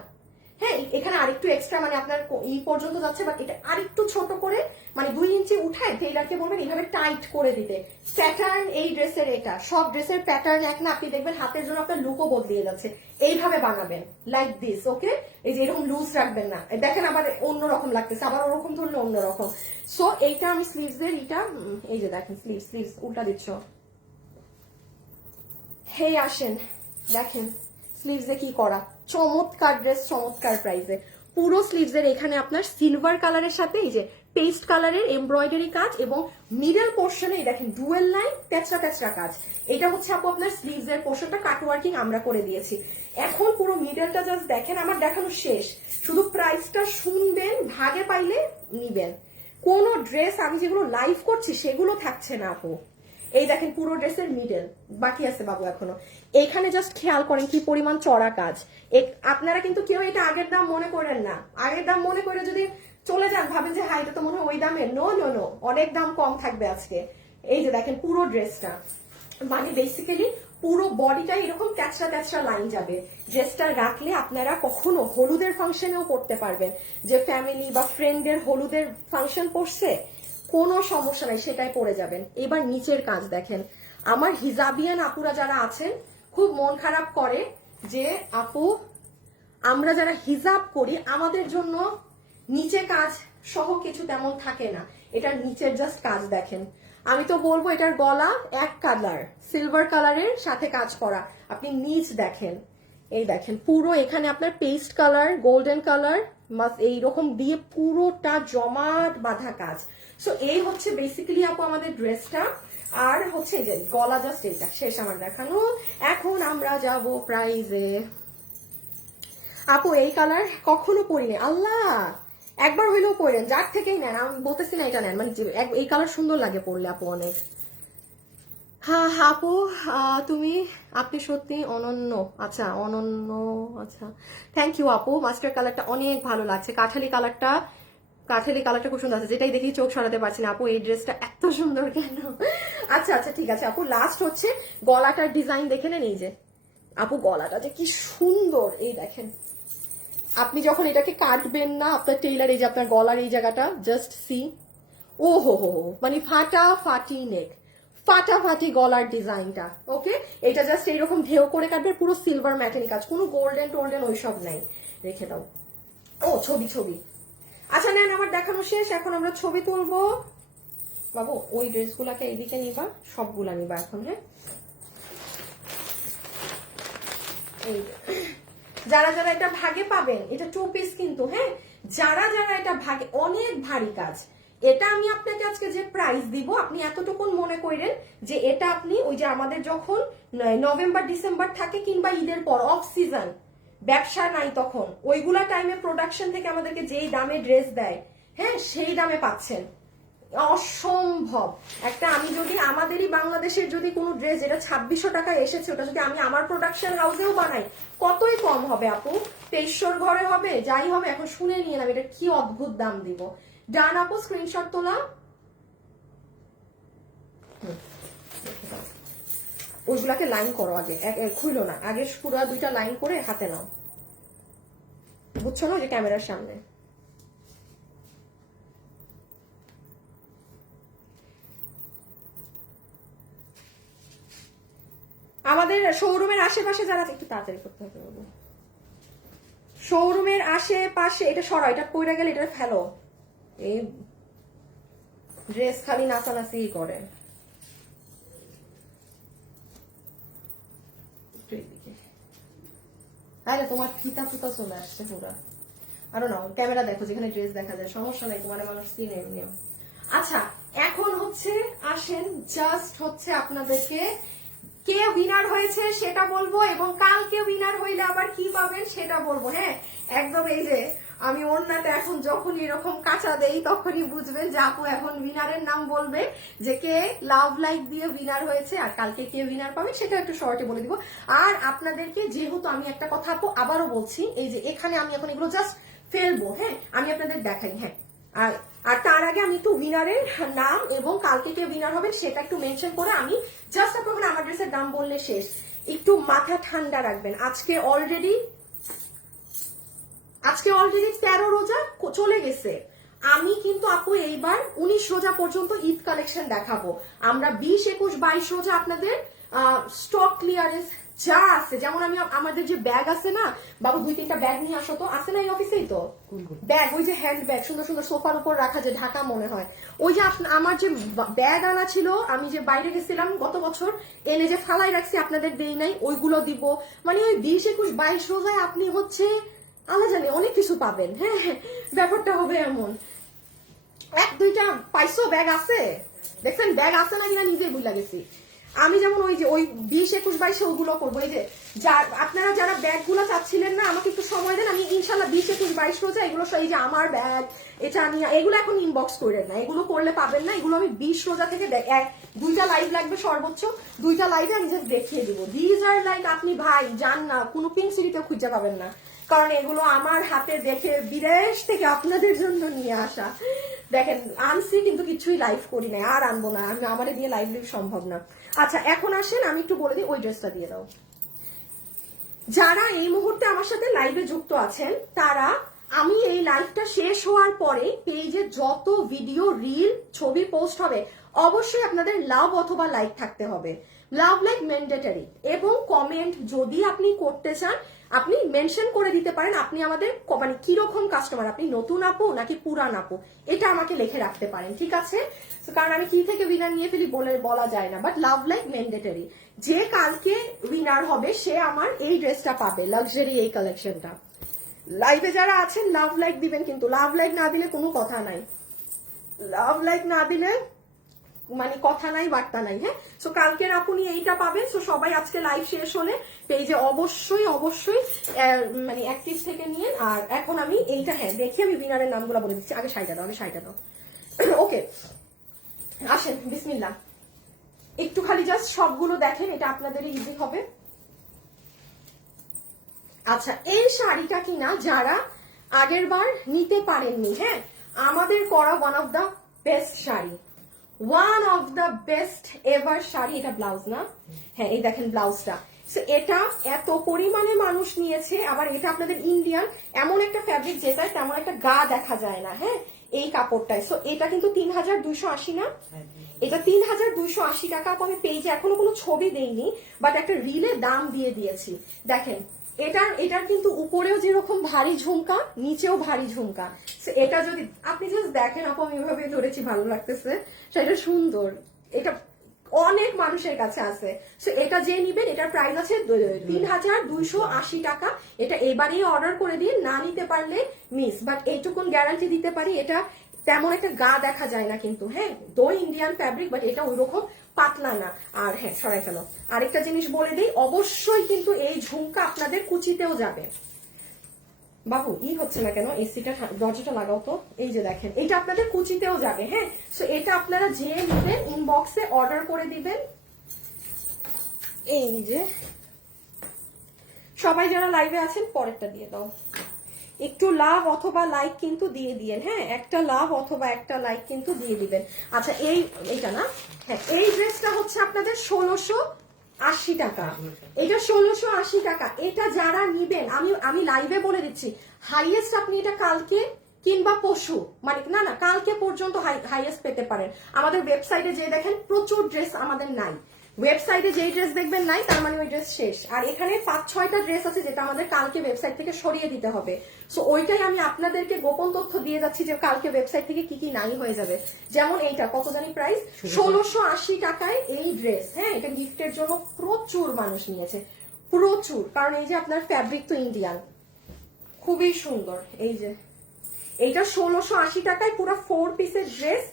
হ্যাঁ এখানে আরেকটু এক্সট্রা মানে আপনার এই পর্যন্ত যাচ্ছে, বাট এটা আরেকটু ছোট করে মানে 2 ইঞ্চি উঠায় টেইলারকে বলবেন এইভাবে টাইট করে দিতে। প্যাটার্ন এই ড্রেসের, এটা সব ড্রেসের প্যাটার্ন এক না, আপনি দেখবেন হাতের জন্য আপনার লুকও বদলিয়ে যাচ্ছে। এইভাবে বানাবেন লাইক দিস, ওকে? এই যে এরকম লুজ রাখবেন না, দেখেন আবার অন্যরকম লাগতেছে, আবার ওরকম ধরলে অন্যরকম। সো এইটা আমি স্লিভস এর এটা, এই যে দেখেন স্লিভস উল্টা দিচ্ছ। হে আসেন দেখেন স্লিভস এ কি করা, চমৎকার ড্রেস, চমৎকার প্রাইসে। পুরো স্লিভস এর এখানে আপনার সিলভার কালারের সাথে এই যে পেস্ট কালারের এমব্রয়ডারি কাজ, এবং মিডল পোর্শনে দেখেন ডুয়েল লাইন তেচরা তেচরা কাজ। এটা হচ্ছে আপু আপনার স্লিভস এর পোর্শনটা কাট ওয়ার্কিং আমরা করে দিয়েছি। এখন পুরো মিডলটা জাস্ট দেখেন, আমার দেখানো শেষ, শুধু প্রাইসটা শুনবেন, ভাগে পাইলে নিবেন। কোন ড্রেস আমি যেগুলো লাইভ করছি সেগুলো থাকছে না আপু। এই দেখেন পুরো ড্রেসের মিডল বাকি আছে বাবু এখনো। এখানে জাস্ট খেয়াল করেন কি পরিমাণ চড়া কাজ। আপনারা কিন্তু কেউ এটা আগের দাম মনে করেন না, আগের দাম মনে করে যদি চলে যান ভাবেন যে হ্যাঁ এটা তো মনে হয় ওই দামে, নো নো নো, অনেক দাম কম থাকবে আজকে। এই যে দেখেন পুরো ড্রেসটা, মানে বেসিক্যালি পুরো বডিটাই এরকম ক্যাচরা ক্যাচরা লাইন যাবে। ড্রেসটা রাখলে আপনারা কখনো হলুদের ফাংশনেও পড়তে পারবেন, যে ফ্যামিলি বা ফ্রেন্ডের হলুদের ফাংশন পড়ছে, কোনো সমস্যা নাই, সেটাই পরে যাবেন। এবার নিচের কাজ দেখেন, আমার হিজাবিয়ান আপুরা যারা আছেন খুব মন খারাপ করে যে আপু আমরা যারা হিজাব করি আমাদের জন্য নিচে কাজ সহ কিছু তেমন থাকে না। এটার নিচের জাস্ট কাজ দেখেন, আমি তো বলবো এটার গলা এক কালার সিলভার কালারের সাথে কাজ করা, আপনি নিচ দেখেন, এই দেখেন পুরো এখানে আপনার পেস্ট কালার গোল্ডেন কালার এইরকম দিয়ে পুরোটা জমাট বাঁধা কাজ। সো এই হচ্ছে বেসিক্যালি আপু আমাদের ড্রেসটা। আর হচ্ছে যে গলা জাস্ট এইটা শেষ আমার দেখানো। এখন আমরা যাব প্রাইজে। আপু এই কালার কখনো পরিনি, আল্লাহ একবার হইলেও পরেন, যার থেকেই নেন, আমি বলতেছি না এটা নেন, মানে এই কালার সুন্দর লাগে পরলে আপু অনেক। হ্যাঁ আপু আপনি সত্যি অনন্য। আচ্ছা অনন্য, আচ্ছা থ্যাংক ইউ আপু। মাস্টার কালারটা অনেক ভালো লাগছে, কাঠালি কালারটা খুব সুন্দর আছে, যেটাই দেখি চোখ সরাতে পারছি না আপু, এই ড্রেসটা এত সুন্দর কেন? আচ্ছা আচ্ছা ঠিক আছে আপু, লাস্ট হচ্ছে গলাটার ডিজাইন দেখে নেন। এই যে আপু গলাটা যে কি সুন্দর, এই দেখেন আপনি যখন এটাকে কাটবেন না আপনার টেইলার, এই যে আপনার গলার এই জায়গাটা জাস্ট সি, ও হো হো, মানে ফাটাফাটি নেক, ফাটাফাটি গলার ডিজাইনটা। ওকে, এটা জাস্ট এইরকম ঢেউ করে কাটবে, পুরো সিলভার ম্যাটেনি কাজ, কোনো গোল্ডেন টোল্ডেন ওইসব নাই। রেখে দাও। ও ছবি, আচ্ছা নেন আমার দেখানো শেষ, এখন আমরা ছবি তুলবো। বাবু ওই ড্রেসগুলাকে এইদিকে নিবা, সবগুলা নিবা এখন। হ্যাঁ এই যারা যারা এটা ভাগে পাবেন, এটা 2 পিস কিন্তু, হ্যাঁ যারা যারা এটা ভাগে, অনেক ভারী কাজ, এটা আমি আপনাকে আজকে যে প্রাইস দিব আপনি এতটুকুন মনে করেন যে এটা আপনি ওই যে আমাদের যখন নভেম্বর ডিসেম্বর থাকে কিংবা ঈদের পর অফ সিজন ব্যবসা নাই তখন ওইগুলা টাইমে প্রোডাকশন থেকে আমাদেরকে যেই দামে ড্রেস দেয়, হ্যাঁ সেই দামে পাচ্ছেন। অসম্ভব একটা, আমি যদি আমাদেরই বাংলাদেশের যদি কোনো ড্রেস যেটা 2600 টাকায় এসেছে ওটা যদি আমি আমার প্রোডাকশন হাউসেও বানাই কতই কম হবে আপু, 2300 ঘরে হবে, যাই হবে। এখন শুনে নিয়ে আমি এটা কি অদ্ভুত দাম দিব। ডান আপু, স্ক্রিনশট তোলা। ওইগুলাকে লাইন করো আগে, খুইলো না, আগে পুরো 2টা লাইন করে হাতে নাও, বুঝছো না, যে ক্যামেরার সামনে। আমাদের শোরুমের আশেপাশে যারা, একটু তাড়াতাড়ি করতে হবে বাবু, শোরুমের আশেপাশে এটা সরা, এটা পইরা গেলে এটা ফেলো, এই ড্রেস খালি নাচানাচি করে। আরে তোমার ফিতা ফুতা চলে আসছে পুরা, আরো নাও, ক্যামেরা দেখো যেখানে ড্রেস দেখা যায়, সমস্যা নাই, তোমার মানুষ কিনে নিও। আচ্ছা এখন হচ্ছে আসেন, জাস্ট হচ্ছে আপনাদেরকে কে উইনার হয়েছে সেটা বলবো, এবং কালকে উইনার হইলে আবার কি পাবেন সেটা বলবো। হ্যাঁ একদম, এই যে আমি ওড়নাটা এখন যখন এরকম কাঁচা দেই তখনই বুঝবেন যে আপু এখন উইনারের নাম বলবে, যে কে লাভ লাইক দিয়ে উইনার হয়েছে, আর কালকে কে উইনার পাবে সেটা একটু শর্টে বলে দিব। আর আপনাদেরকে যেহেতু আমি একটা কথা আপু আবারও বলছি, এই যে এখানে আমি এখন এগুলো জাস্ট ফেলবো, হ্যাঁ আমি আপনাদের দেখাই। হ্যাঁ আর তার আগে আমি একটু উইনারের নাম এবং কালকে কে উইনার হবেন সেটা একটু মেনশন করে আমি জাস্ট আপনার আমার ড্রেসের দাম বললে শেষ। একটু মাথা ঠান্ডা রাখবেন, আজকে অলরেডি 13 রোজা চলে গেছে। আমি কিন্তু আপু এইবার 19 রোজা পর্যন্ত ঈদ কালেকশন দেখাবো। আমরা 20, 21, 22 রোজা আপনাদের স্টক ক্লিয়ারেন্স যা আছে, যেমন আমি আমাদের যে ব্যাগ আছে না বাবু, 2-3টা ব্যাগ নিয়ে আসো তো, আছে না এই অফিসেই তো ব্যাগ, ওই যে হ্যান্ড ব্যাগ সুন্দর সুন্দর সোফার উপর রাখা, যে ঢাকা মনে হয়, ওই যে আমার যে ব্যাগ আনা ছিল, আমি যে বাইরে গেছিলাম গত বছর এনে যে ফালাই রাখছি আপনাদের দেই নাই, ওইগুলো দিব। মানে ওই 20, 21, 22 রোজায় আপনি হচ্ছে আল্লাহ জানে অনেক কিছু পাবেন। হ্যাঁ ব্যাপারটা হবে এমন। 1-2টা পাইছো ব্যাগ আছে, দেখছেন ব্যাগ আছে না কিনা নিজেই বুঝলা গেছি। আমি যেমন ওই যে ওই 20, 21, 22 ওগুলো করবো। এই যে আপনারা যারা ব্যাগ গুলো চাচ্ছিলেন না, আমাকে একটু সময় দেন, আমি ইনশাল্লাহ 20, 21, 22 রোজা এগুলো, এই যে আমার ব্যাগ, এটা আমি এগুলো এখন ইনবক্স করেন না, এগুলো করলে পাবেন না, এগুলো আমি 20 রোজা থেকে 2টা লাইভ লাগবে সর্বোচ্চ, 2টা লাইভে আমি জাস্ট দেখিয়ে দিব। দিজ আর লাইক আপনি ভাই যান না, কোনো পিঙ্ক সিটিতেও খুঁজে পাবেন না, কারণ এগুলো আমার হাতে দেখে বিদেশ থেকে আপনাদের জন্য নিয়ে আসা। দেখেন আনছি কিন্তু কিছুই লাইভ করি নাই, আর আনবো না, আমি আমার দিয়ে লাইভ সম্ভব না। আচ্ছা এখন আসেন আমি একটু বলে দিই, ওই ড্রেসটা দিয়ে দাও। যারা এই মুহূর্তে আমার সাথে লাইভে যুক্ত আছেন তারা, আমি এই লাইভটা শেষ হওয়ার পরে পেজে যত ভিডিও, রিল, ছবি পোস্ট হবে অবশ্যই আপনাদের লাভ অথবা লাইক থাকতে হবে। লাভ লাইক ম্যান্ডেটরি, এবং কমেন্ট যদি আপনি করতে চান আপনি মেনশন করে দিতে পারেন আপনি আমাদের মানে কিরকম কাস্টমার, আপনি নতুন আপু নাকি পুরান আপু, এটা আমাকে লিখে রাখতে পারেন, ঠিক আছে? কারণ আমি কি থেকে উইনার নিয়ে ফেলি বলা যায় না, বাট লাভ লাইক ম্যান্ডেটরি। যে কালকে উইনার হবে সে আমার এই ড্রেসটা পাবে, লাক্সারি এই কালেকশনটা। লাইভে যারা আছেন লাভ লাইক দিবেন, কিন্তু লাভ লাইক না দিলে কোনো কথা নাই, লাভ লাইক না দিলে মানে কথা নাই বার্তা নাই। হ্যাঁ সো কালকের আপনি এইটা পাবেন। সো সবাই আজকে লাইভ শেষ হলে পেজে অবশ্যই অবশ্যই মানে অ্যাক্টিভ থেকে নিয়ে। আর এখন আমি এইটা, হ্যাঁ দেখি আমি উইনারের নামগুলো বলে দিচ্ছি, আগে শাড়িটা দাও, ওকে আসেন বিসমিল্লাহ। একটু খালি জাস্ট সবগুলো দেখেন, এটা আপনাদের ইজি হবে। আচ্ছা এই শাড়িটা কিনা যারা আগের বার নিতে পারেননি, হ্যাঁ আমাদের করা one of the best sari, one of the best ever sari. এটা ব্লাউজ না, হ্যাঁ এই দেখেন ব্লাউজটা। এটা এত পরিমাণে মানুষ নিয়েছে, আবার এটা আপনাদের ইন্ডিয়ান এমন একটা ফ্যাব্রিক যেটা তেমন একটা গা দেখা যায় না, হ্যাঁ এই কাপড়টায়। সো এটা কিন্তু 3280 না, এটা 3280 টাকা। আমি পেজে এখনো কোনো ছবি দেইনি, বাট একটা রিলে দাম দিয়ে দিয়েছি। দেখেন এটার কিন্তু উপরেও যেরকম ভারী ঝুমকা, নিচেও ভারী ঝুমকা। এটা যদি আপনি জাস্ট দেখেন, আপু আমি এভাবে ধরেছি, ভালো লাগতেছে, সেটা সুন্দর, এটা অনেক মানুষের কাছে আছে। সো এটা যে নিবেন, এটার প্রাইস আছে 3280 টাকা। এটা এবারেই অর্ডার করে দিয়ে, না নিতে পারলে মিস, বাট এইটুকুন গ্যারান্টি দিতে পারি এটা তেমন একটা গা দেখা যায় না কিন্তু, হ্যাঁ, দো ইন্ডিয়ান ফ্যাব্রিক, বাট এটা ওইরকম পাতলা না। আর হ্যাঁ, সরাই ফেলো। আরেকটা জিনিস বলে দিই, অবশ্যই কিন্তু এই ঝুমকা আপনাদের কুচিতেও যাবে। বাবু হচ্ছে না কেন, এসিটা দরজাটা লাগাও তো। এই যে দেখেন, এটা আপনাদের কুচিতেও যাবে। হ্যাঁ, সো এটা আপনারা যে নেবেন ইনবক্সে অর্ডার করে দিবেন। এই যে সবাই যারা লাইভে আছেন পরেরটা দিয়ে দাও, একটু লাভ অথবা লাইক কিন্তু দিয়ে দিয়েন। হ্যাঁ, একটা লাভ অথবা একটা লাইক কিন্তু দিয়ে দিবেন। আচ্ছা, এইটা না, হ্যাঁ, এই ড্রেসটা হচ্ছে আপনাদের 1680 টাকা। এটা 1680 টাকা। এটা যারা নিবেন, আমি লাইভে বলে দিচ্ছি, হাইয়েস্ট আপনি এটা কালকে কিংবা পরশু, মানে না কালকে পর্যন্ত হাইয়েস্ট পেতে পারেন। আমাদের ওয়েবসাইটে যে দেখেন প্রচুর ড্রেস আমাদের নাই, ওয়েবসাইটে যেই ড্রেস দেখবেন নাই তার মানে ওই ড্রেস শেষ। আর এখানে 5-6টা ড্রেস আছে যেটা আমাদের কালকে ওয়েবসাইট থেকে সরিয়ে দিতে হবে। সো ওইটাই আমি আপনাদেরকে গোপন তথ্য দিয়ে যাচ্ছি যে কালকে ওয়েবসাইট থেকে কি কি নাই হয়ে যাবে। যেমন এইটা কত জানি প্রাইস, 1680 টাকায় এই ড্রেস। হ্যাঁ, এটা গিফটের জন্য প্রচুর মানুষ নিয়েছে, প্রচুর। কারণ এই যে আপনার ফ্যাব্রিক তো ইন্ডিয়ান, খুবই সুন্দর। এই যে এইটা 1680 টাকায় পুরো 4 পিসের ড্রেস।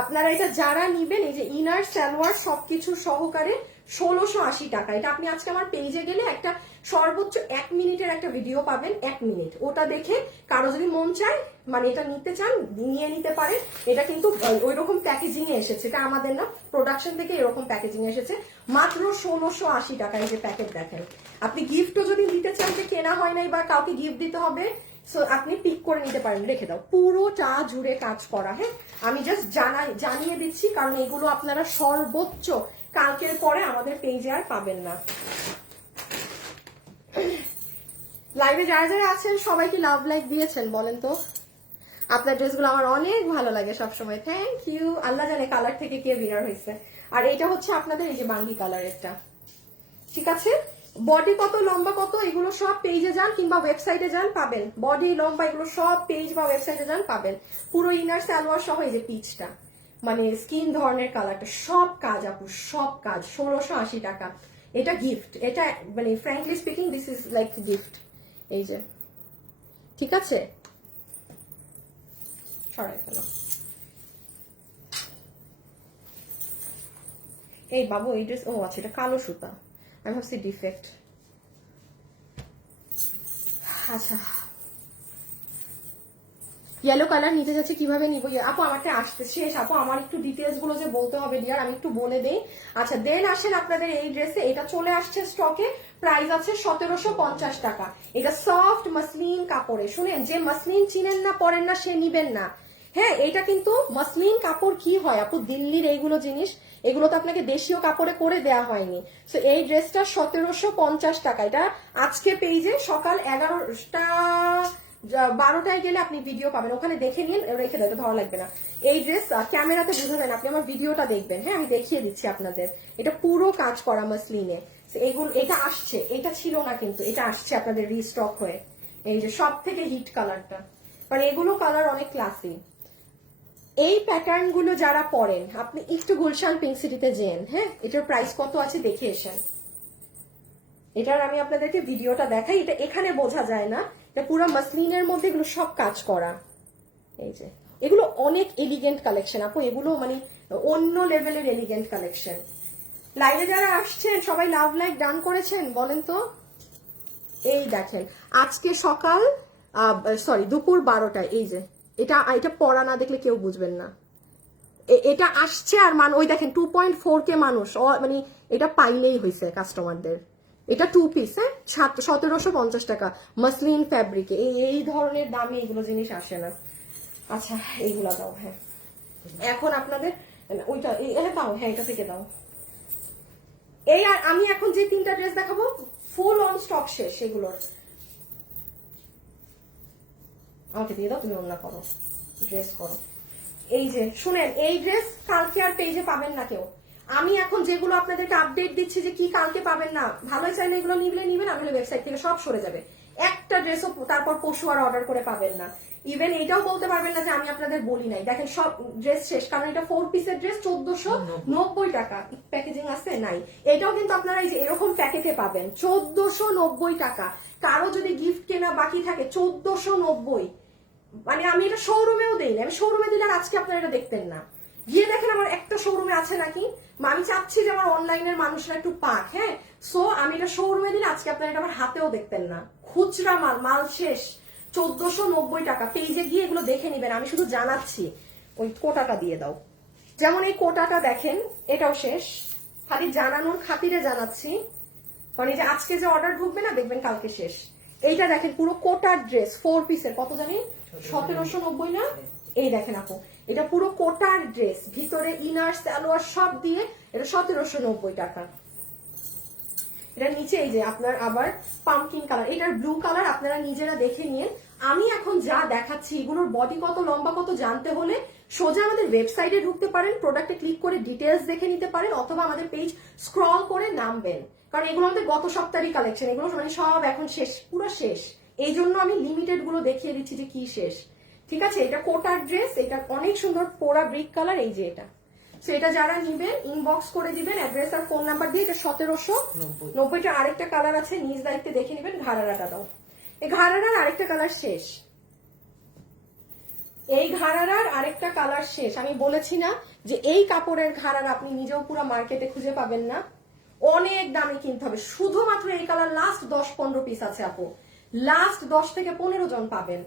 আপনারা এটা যারা নিবেন, এই যে ইনার সালোয়ার সবকিছু সহকারে 1680 টাকা। এটা আপনি আজকে আমার পেজে গেলে একটা সর্বোচ্চ 1 মিনিটের একটা ভিডিও পাবেন, 1 মিনিট। ওটা দেখে কারো যদি মন চায়, মানে এটা নিতে চান, নিয়ে নিতে পারে। এটা কিন্তু ওই রকম প্যাকেজিং এ এসেছে, এটা আমাদের না, প্রোডাকশন থেকে এরকম প্যাকেজিং এসেছে। মাত্র 1680 টাকা। এই যে প্যাকেট দেখেন। আপনি গিফটও যদি দিতে চান, যে কেনা হয় নাই বা কাউকে গিফট দিতে হবে, সো আপনি পিক করে নিতে পারেন, রেখে দাও। পুরোটা জুড়ে কাজ করা। হ্যাঁ, আমি জাস্ট জানিয়ে দিচ্ছি, কারণ এগুলো আপনারা সর্বোচ্চ কালকের পরে আমাদের পেজে আর পাবেন না। লাইভে যারা যারা আছেন সবাই কি লাভ লাইক দিয়েছেন বলেন তো? আপনার ড্রেসগুলো আমার অনেক ভালো লাগে সবসময়, থ্যাংক ইউ। আল্লাহ জানে কালার থেকে কে উইনার হয়েছে। আর এটা হচ্ছে আপনাদের এই যে বাঙ্গি কালারেরটা, ঠিক আছে? বডি কত, লম্বা কত, এগুলো সব পেজে যান কিংবা ওয়েবসাইটে যান পাবেন। বডি, লম্বা এগুলো সব পেজ বা ওয়েবসাইটে যান পাবেন। পুরো ইনার সালোয়ার সহ এই যে পিচটা, মানে স্কিন ধরনের কালারটা, সব কাজ আপু, সব কাজ। 1680 টাকা। এটা গিফট, এটা মানে frankly speaking this is like gift. এই যে, ঠিক আছে, সরাই ফেলো। এই বাবু এই ড্রেস, ও আচ্ছা এটা কালো সুতা, আমি ভাবছি ডিফেক্ট। আচ্ছা, ইয়েলো কালার নিতে যাচ্ছে, কিভাবে নিবো আপু? আমারটা আসতে শেষ আপু, আমার একটু ডিটেলস গুলো যে বলতে হবে ডিয়ার, আমি একটু বলে দেই। আচ্ছা, দেন আসেন আপনাদের এই ড্রেসে, এটা চলে আসছে স্টকে, প্রাইস আছে 1750 টাকা। এটা সফট মাসলিন কাপড়ে। শুনেন, যে মাসলিন চিনেন না, পরেন না, সে নিবেন না। হ্যাঁ, এটা কিন্তু মাসলিন কাপড় কি হয় আপু, দিল্লির এইগুলো জিনিস, এগুলো তো আপনাকে দেশীয় কাপড়ে করে দেয়া হয়নি। সো এই ড্রেসটা 1750 টাকা। এটা আজকে পেজে সকাল 12টায় গেলে আপনি ভিডিও পাবেন, ওখানে দেখে নিন, রেখে দেবে, ধরা লাগবে না। এই ড্রেস ক্যামেরাতে বুঝবেন, আপনি আমার ভিডিওটা দেখবেন। হ্যাঁ, আমি দেখিয়ে দিচ্ছি আপনাদের। এটা পুরো কাজ করা মাসলিনে। এইগুলো, এটা আসছে, এটা ছিল না কিন্তু, এটা আসছে আপনাদের রিস্টক হয়ে। এই যে সব থেকে হিট কালারটা, মানে এগুলো কালার অনেক ক্লাসি। এই প্যাটার্ন গুলো যারা পরেন, আপনি একটু গুলশান পিঙ্ক সিটিতে যেন। হ্যাঁ, এটার প্রাইস কত আছে দেখে এসেন। এটার আমি আপনাদেরকে ভিডিওটা দেখাই, এটা এখানে বোঝা যায় না, এটা পুরো মাসলিনের মধ্যে এগুলো সব কাজ করা। এই যে এগুলো অনেক এলিগেন্ট কালেকশন আপু, এগুলো মানে অন্য লেভেলের এলিগেন্ট কালেকশন। লাইভে যারা আসছেন সবাই লাভ লাইক ডান করেছেন বলেন তো? এই দেখেন, আজকে সকাল দুপুর 12টায়, এই যে এটা পড়া না দেখলে কেউ বুঝবেন না। এটা আসছে, আর ওই দেখেন 2.4K মানুষ, মানে এটা পাইলেই হয়েছে কাস্টমারদের। এটা 2 পিস, হ্যাঁ, 1750 টাকা মাসলিন ফ্যাব্রিকে। এই ধরনের দামে এগুলো জিনিস আসে না। আচ্ছা, এইগুলা দাও। হ্যাঁ, এখন আপনাদের ওইটা দাও, হ্যাঁ এটা থেকে দাও। এই আর আমি এখন যে 3টা ড্রেস দেখাবো ফুল অন স্টক শেষ এগুলোর। আমাকে দিয়ে দাও, তুমি অন্য করো, ড্রেস করো। এই যে শুনেন, এই ড্রেস কালকে আর পেজে পাবেন না কেউ। আমি এখন যেগুলো আপনাদেরকে আপডেট দিচ্ছি যে কি কালকে পাবেন না, ভালো চাইলে এগুলো নিবেন, আমি ওয়েবসাইট থেকে সব সরে যাবে। একটা ড্রেসও তারপর পরশু আর অর্ডার করে পাবেন না। ইভেন এটাও বলতে পারবেন না যে আমি আপনাদের বলি নাই। দেখেন সব ড্রেস শেষ, কারণ এটা 4 পিসের ড্রেস 1490 টাকা। প্যাকেজিং আছে নাই। এটাও কিন্তু আপনারা এই যে এরকম প্যাকেটে পাবেন 1490 টাকা। কারো যদি গিফট কেনা বাকি থাকে 1490, মানে আমি এটা শোরুমেও দেই না, আমি শোরুমে দিলে আর আজকে আপনারা এটা দেখতেন না। গিয়ে দেখেন আমার একটা শোরুমে আছে নাকি, আমি চাচ্ছি যে আমার অনলাইনের মানুষরা একটু পাক। হ্যাঁ, সো আমি এটা শোরুমে দিলে আজকে আপনারা এটা আমার হাতেও দেখতেন না। খুচরা মাল, মাল শেষ, 1490 টাকা। পেজে গিয়ে এগুলো দেখে নিবেন, আমি শুধু জানাচ্ছি। ওই কোটাটা দিয়ে দাও, যেমন এই কোটাটা দেখেন, এটাও শেষ, খালি জানানোর খাতিরে জানাচ্ছি, কারণ এই যে আজকে যে অর্ডার ঢুকবে না দেখবেন কালকে শেষ। এইটা দেখেন পুরো কোটার ড্রেস, 4 পিসের, কত জানি 1790 না? এই দেখেন আপু, এটা পুরো কোটার ড্রেস, ভিতরে ইনার সালোয়ার সব দিয়ে, এটা 1790 টাকা। এটা নিচে এই যে আপনার আবার পাম্পকিন কালার, এটার ব্লু কালার, আপনারা নিজেরা দেখে নিন। আমি এখন যা দেখাচ্ছি এগুলোর বডি কত, লম্বা কত জানতে হলে সোজা আমাদের ওয়েবসাইটে ঢুকতে পারেন, প্রোডাক্টে ক্লিক করে ডিটেলস দেখে নিতে পারেন, অথবা আমাদের পেজ স্ক্রল করে নামবেন, কারণ এগুলো আমাদের গত সপ্তাহের কালেকশন, এগুলো মানে সব এখন শেষ, পুরো শেষ। এই জন্য আমি লিমিটেড গুলো দেখিয়ে দিচ্ছি যে কি শেষ। ঠিক আছে, এটা কোটার ড্রেস, এটা অনেক সুন্দর পোড়া ব্রিক কালার, এই যে এটা। সো এটা যারা নিবেন ইনবক্স করে দিবেন অ্যাড্রেস আর ফোন নাম্বার দিয়ে। এটা 1790। আরেকটা কালার আছে, নিজ দায়িত্বে দেখে নিবেন। ঘাড়ারাটা দাও, এই ঘাড়ারার আরেকটা কালার শেষ, এই ঘাড়ারার আরেকটা কালার শেষ। আমি বলেছি না যে এই কাপড়ের ঘাড়ারা আপনি নিজেও পুরো মার্কেটে খুঁজে পাবেন না, অনেক দামে কিনতে হবে। শুধুমাত্র এই কালার লাস্ট 10-15 পিস আছে আপু, লাস্ট 10 থেকে 15 জন পাবেন।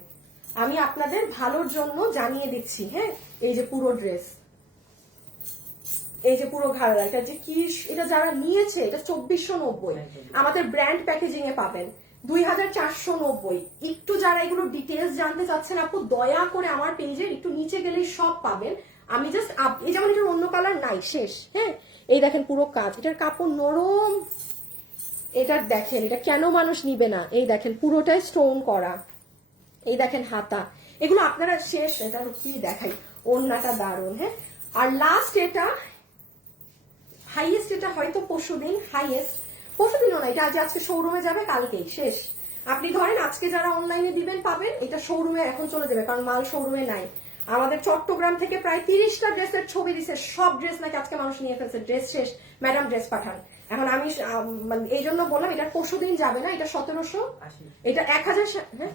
আমি আপনাদের ভালোর জন্য জানিয়ে দিচ্ছি। হ্যাঁ, এই যে পুরো ড্রেস, এই যে পুরো ঘাড়া, এটা যে কি, এটা যারা নিয়েছে এটা 2490, আমাদের ব্র্যান্ড প্যাকেজিং এ পাবেন 2490। একটু যারা এগুলো ডিটেলস জানতে চাচ্ছেন আপু, দয়া করে আমার পেজের একটু নিচে গেলেই সব পাবেন। আমি জাস্ট এই যেমন এটার অন্য কালার নাই, শেষ। হ্যাঁ, এই দেখেন পুরো কাজ, এটার কাপড় নরম, এটার দেখেন এটা কেন মানুষ নিবে না, এই দেখেন পুরোটাই স্টোন করা, এই দেখেন হাতা, এগুলো আপনারা শেষ। এটা কি দেখাই, ওড়নাটা দারুন। হ্যাঁ, আর লাস্ট এটা হাইয়েস্ট, এটা হয়তো পরশুদিন, হাইয়েস্ট পরশুদিনও না, এটা আজকে শোরুমে যাবে, কালকেই শেষ। আপনি ধরেন আজকে যারা অনলাইনে দিবেন পাবেন, এটা শোরুমে এখন চলে যাবে, কারণ মাল শোরুমে নাই। আমাদের চট্টগ্রাম থেকে প্রায় 30টা ড্রেসের ছবি দিছে, সব ড্রেস নাকি আজকে মানুষ নিয়ে ফেলছে, ড্রেস শেষ, ম্যাডাম ড্রেস পাঠান। এখন আমি এই জন্য বললাম এটা পরশুদিন যাবে না, এটা 1700, এটা 1000, হ্যাঁ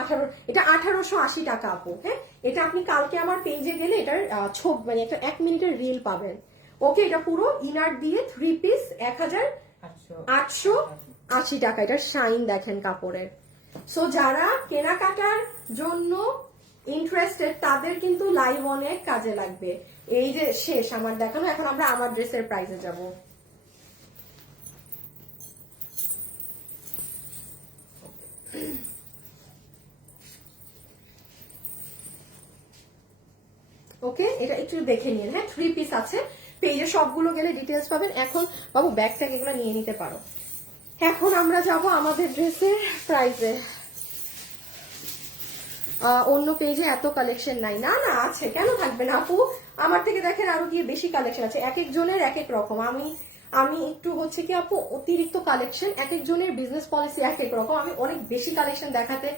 18, এটা 1880 টাকা আপু। হ্যাঁ, এটা আপনি কালকে আমার পেজে গেলে এটার ছবি, মানে একটা 1 মিনিটের রিল পাবেন। ওকে, এটা পুরো ইনার দিয়ে 3 পিস 1880 টাকা। এটার শাইন দেখেন কাপড়ের। সো যারা কেনাকাটার জন্য ইন্টারেস্টেড তাদের কিন্তু লাইভ অনেক কাজে লাগবে। এই যে শেষ আমার দেখানো, এখন আমরা আমার ড্রেসের প্রাইসে যাব। ওকে, এটা একটু দেখে নিন। হ্যাঁ, 3 পিস আছে, পেজে সবগুলো গেলে ডিটেলস পাবেন। এখন বাবু ব্যাগ ট্যাগ এগুলো নিয়ে নিতে পারো। এখন আমরা যাব আমাদের ড্রেসের প্রাইসে। অন্য পেজে এত কালেকশন নাই, না না আছে, কেন থাকবে না আপু, আমার থেকে দেখেন আরো গিয়ে বেশি কালেকশন আছে, এক একজনের এক এক রকম। আমি একটু হচ্ছে কি আপু অতিরিক্ত কালেকশন, এক একজনের বিজনেস পলিসি এক এক রকম, আমি অনেক বেশি কালেকশন দেখাতে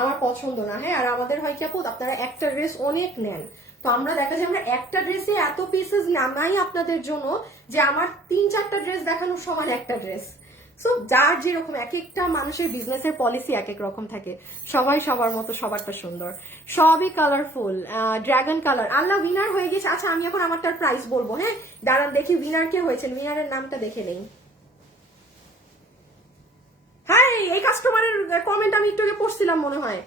আমার পছন্দ না। হ্যাঁ, আর আমাদের হয় কি আপু, আপনারা একটা ড্রেস অনেক নেন, তো আমরা দেখা যায় আমরা একটা ড্রেসে এত পিসেস নামাই আপনাদের জন্য যে আমার 3-4টা ড্রেস দেখানোর সমান একটা ড্রেস। সো যার যেরকম, এক একটা মানুষের বিজনেসের পলিসি এক এক রকম থাকে, সবাই সবার মতো, সবারটা সুন্দর, সবই কালারফুল। ড্রাগন কালার, আল্লাহ উইনার হয়ে গেছে। আচ্ছা, আমি এখন আমারটার প্রাইস বলবো। হ্যাঁ, দাঁড়ান দেখি উইনার কে হয়েছেন, উইনারের নামটা দেখে নেই। হ্যাঁ, এই কাস্টমারের কমেন্ট আমি একটু আগে পড়ছিলাম মনে হয়,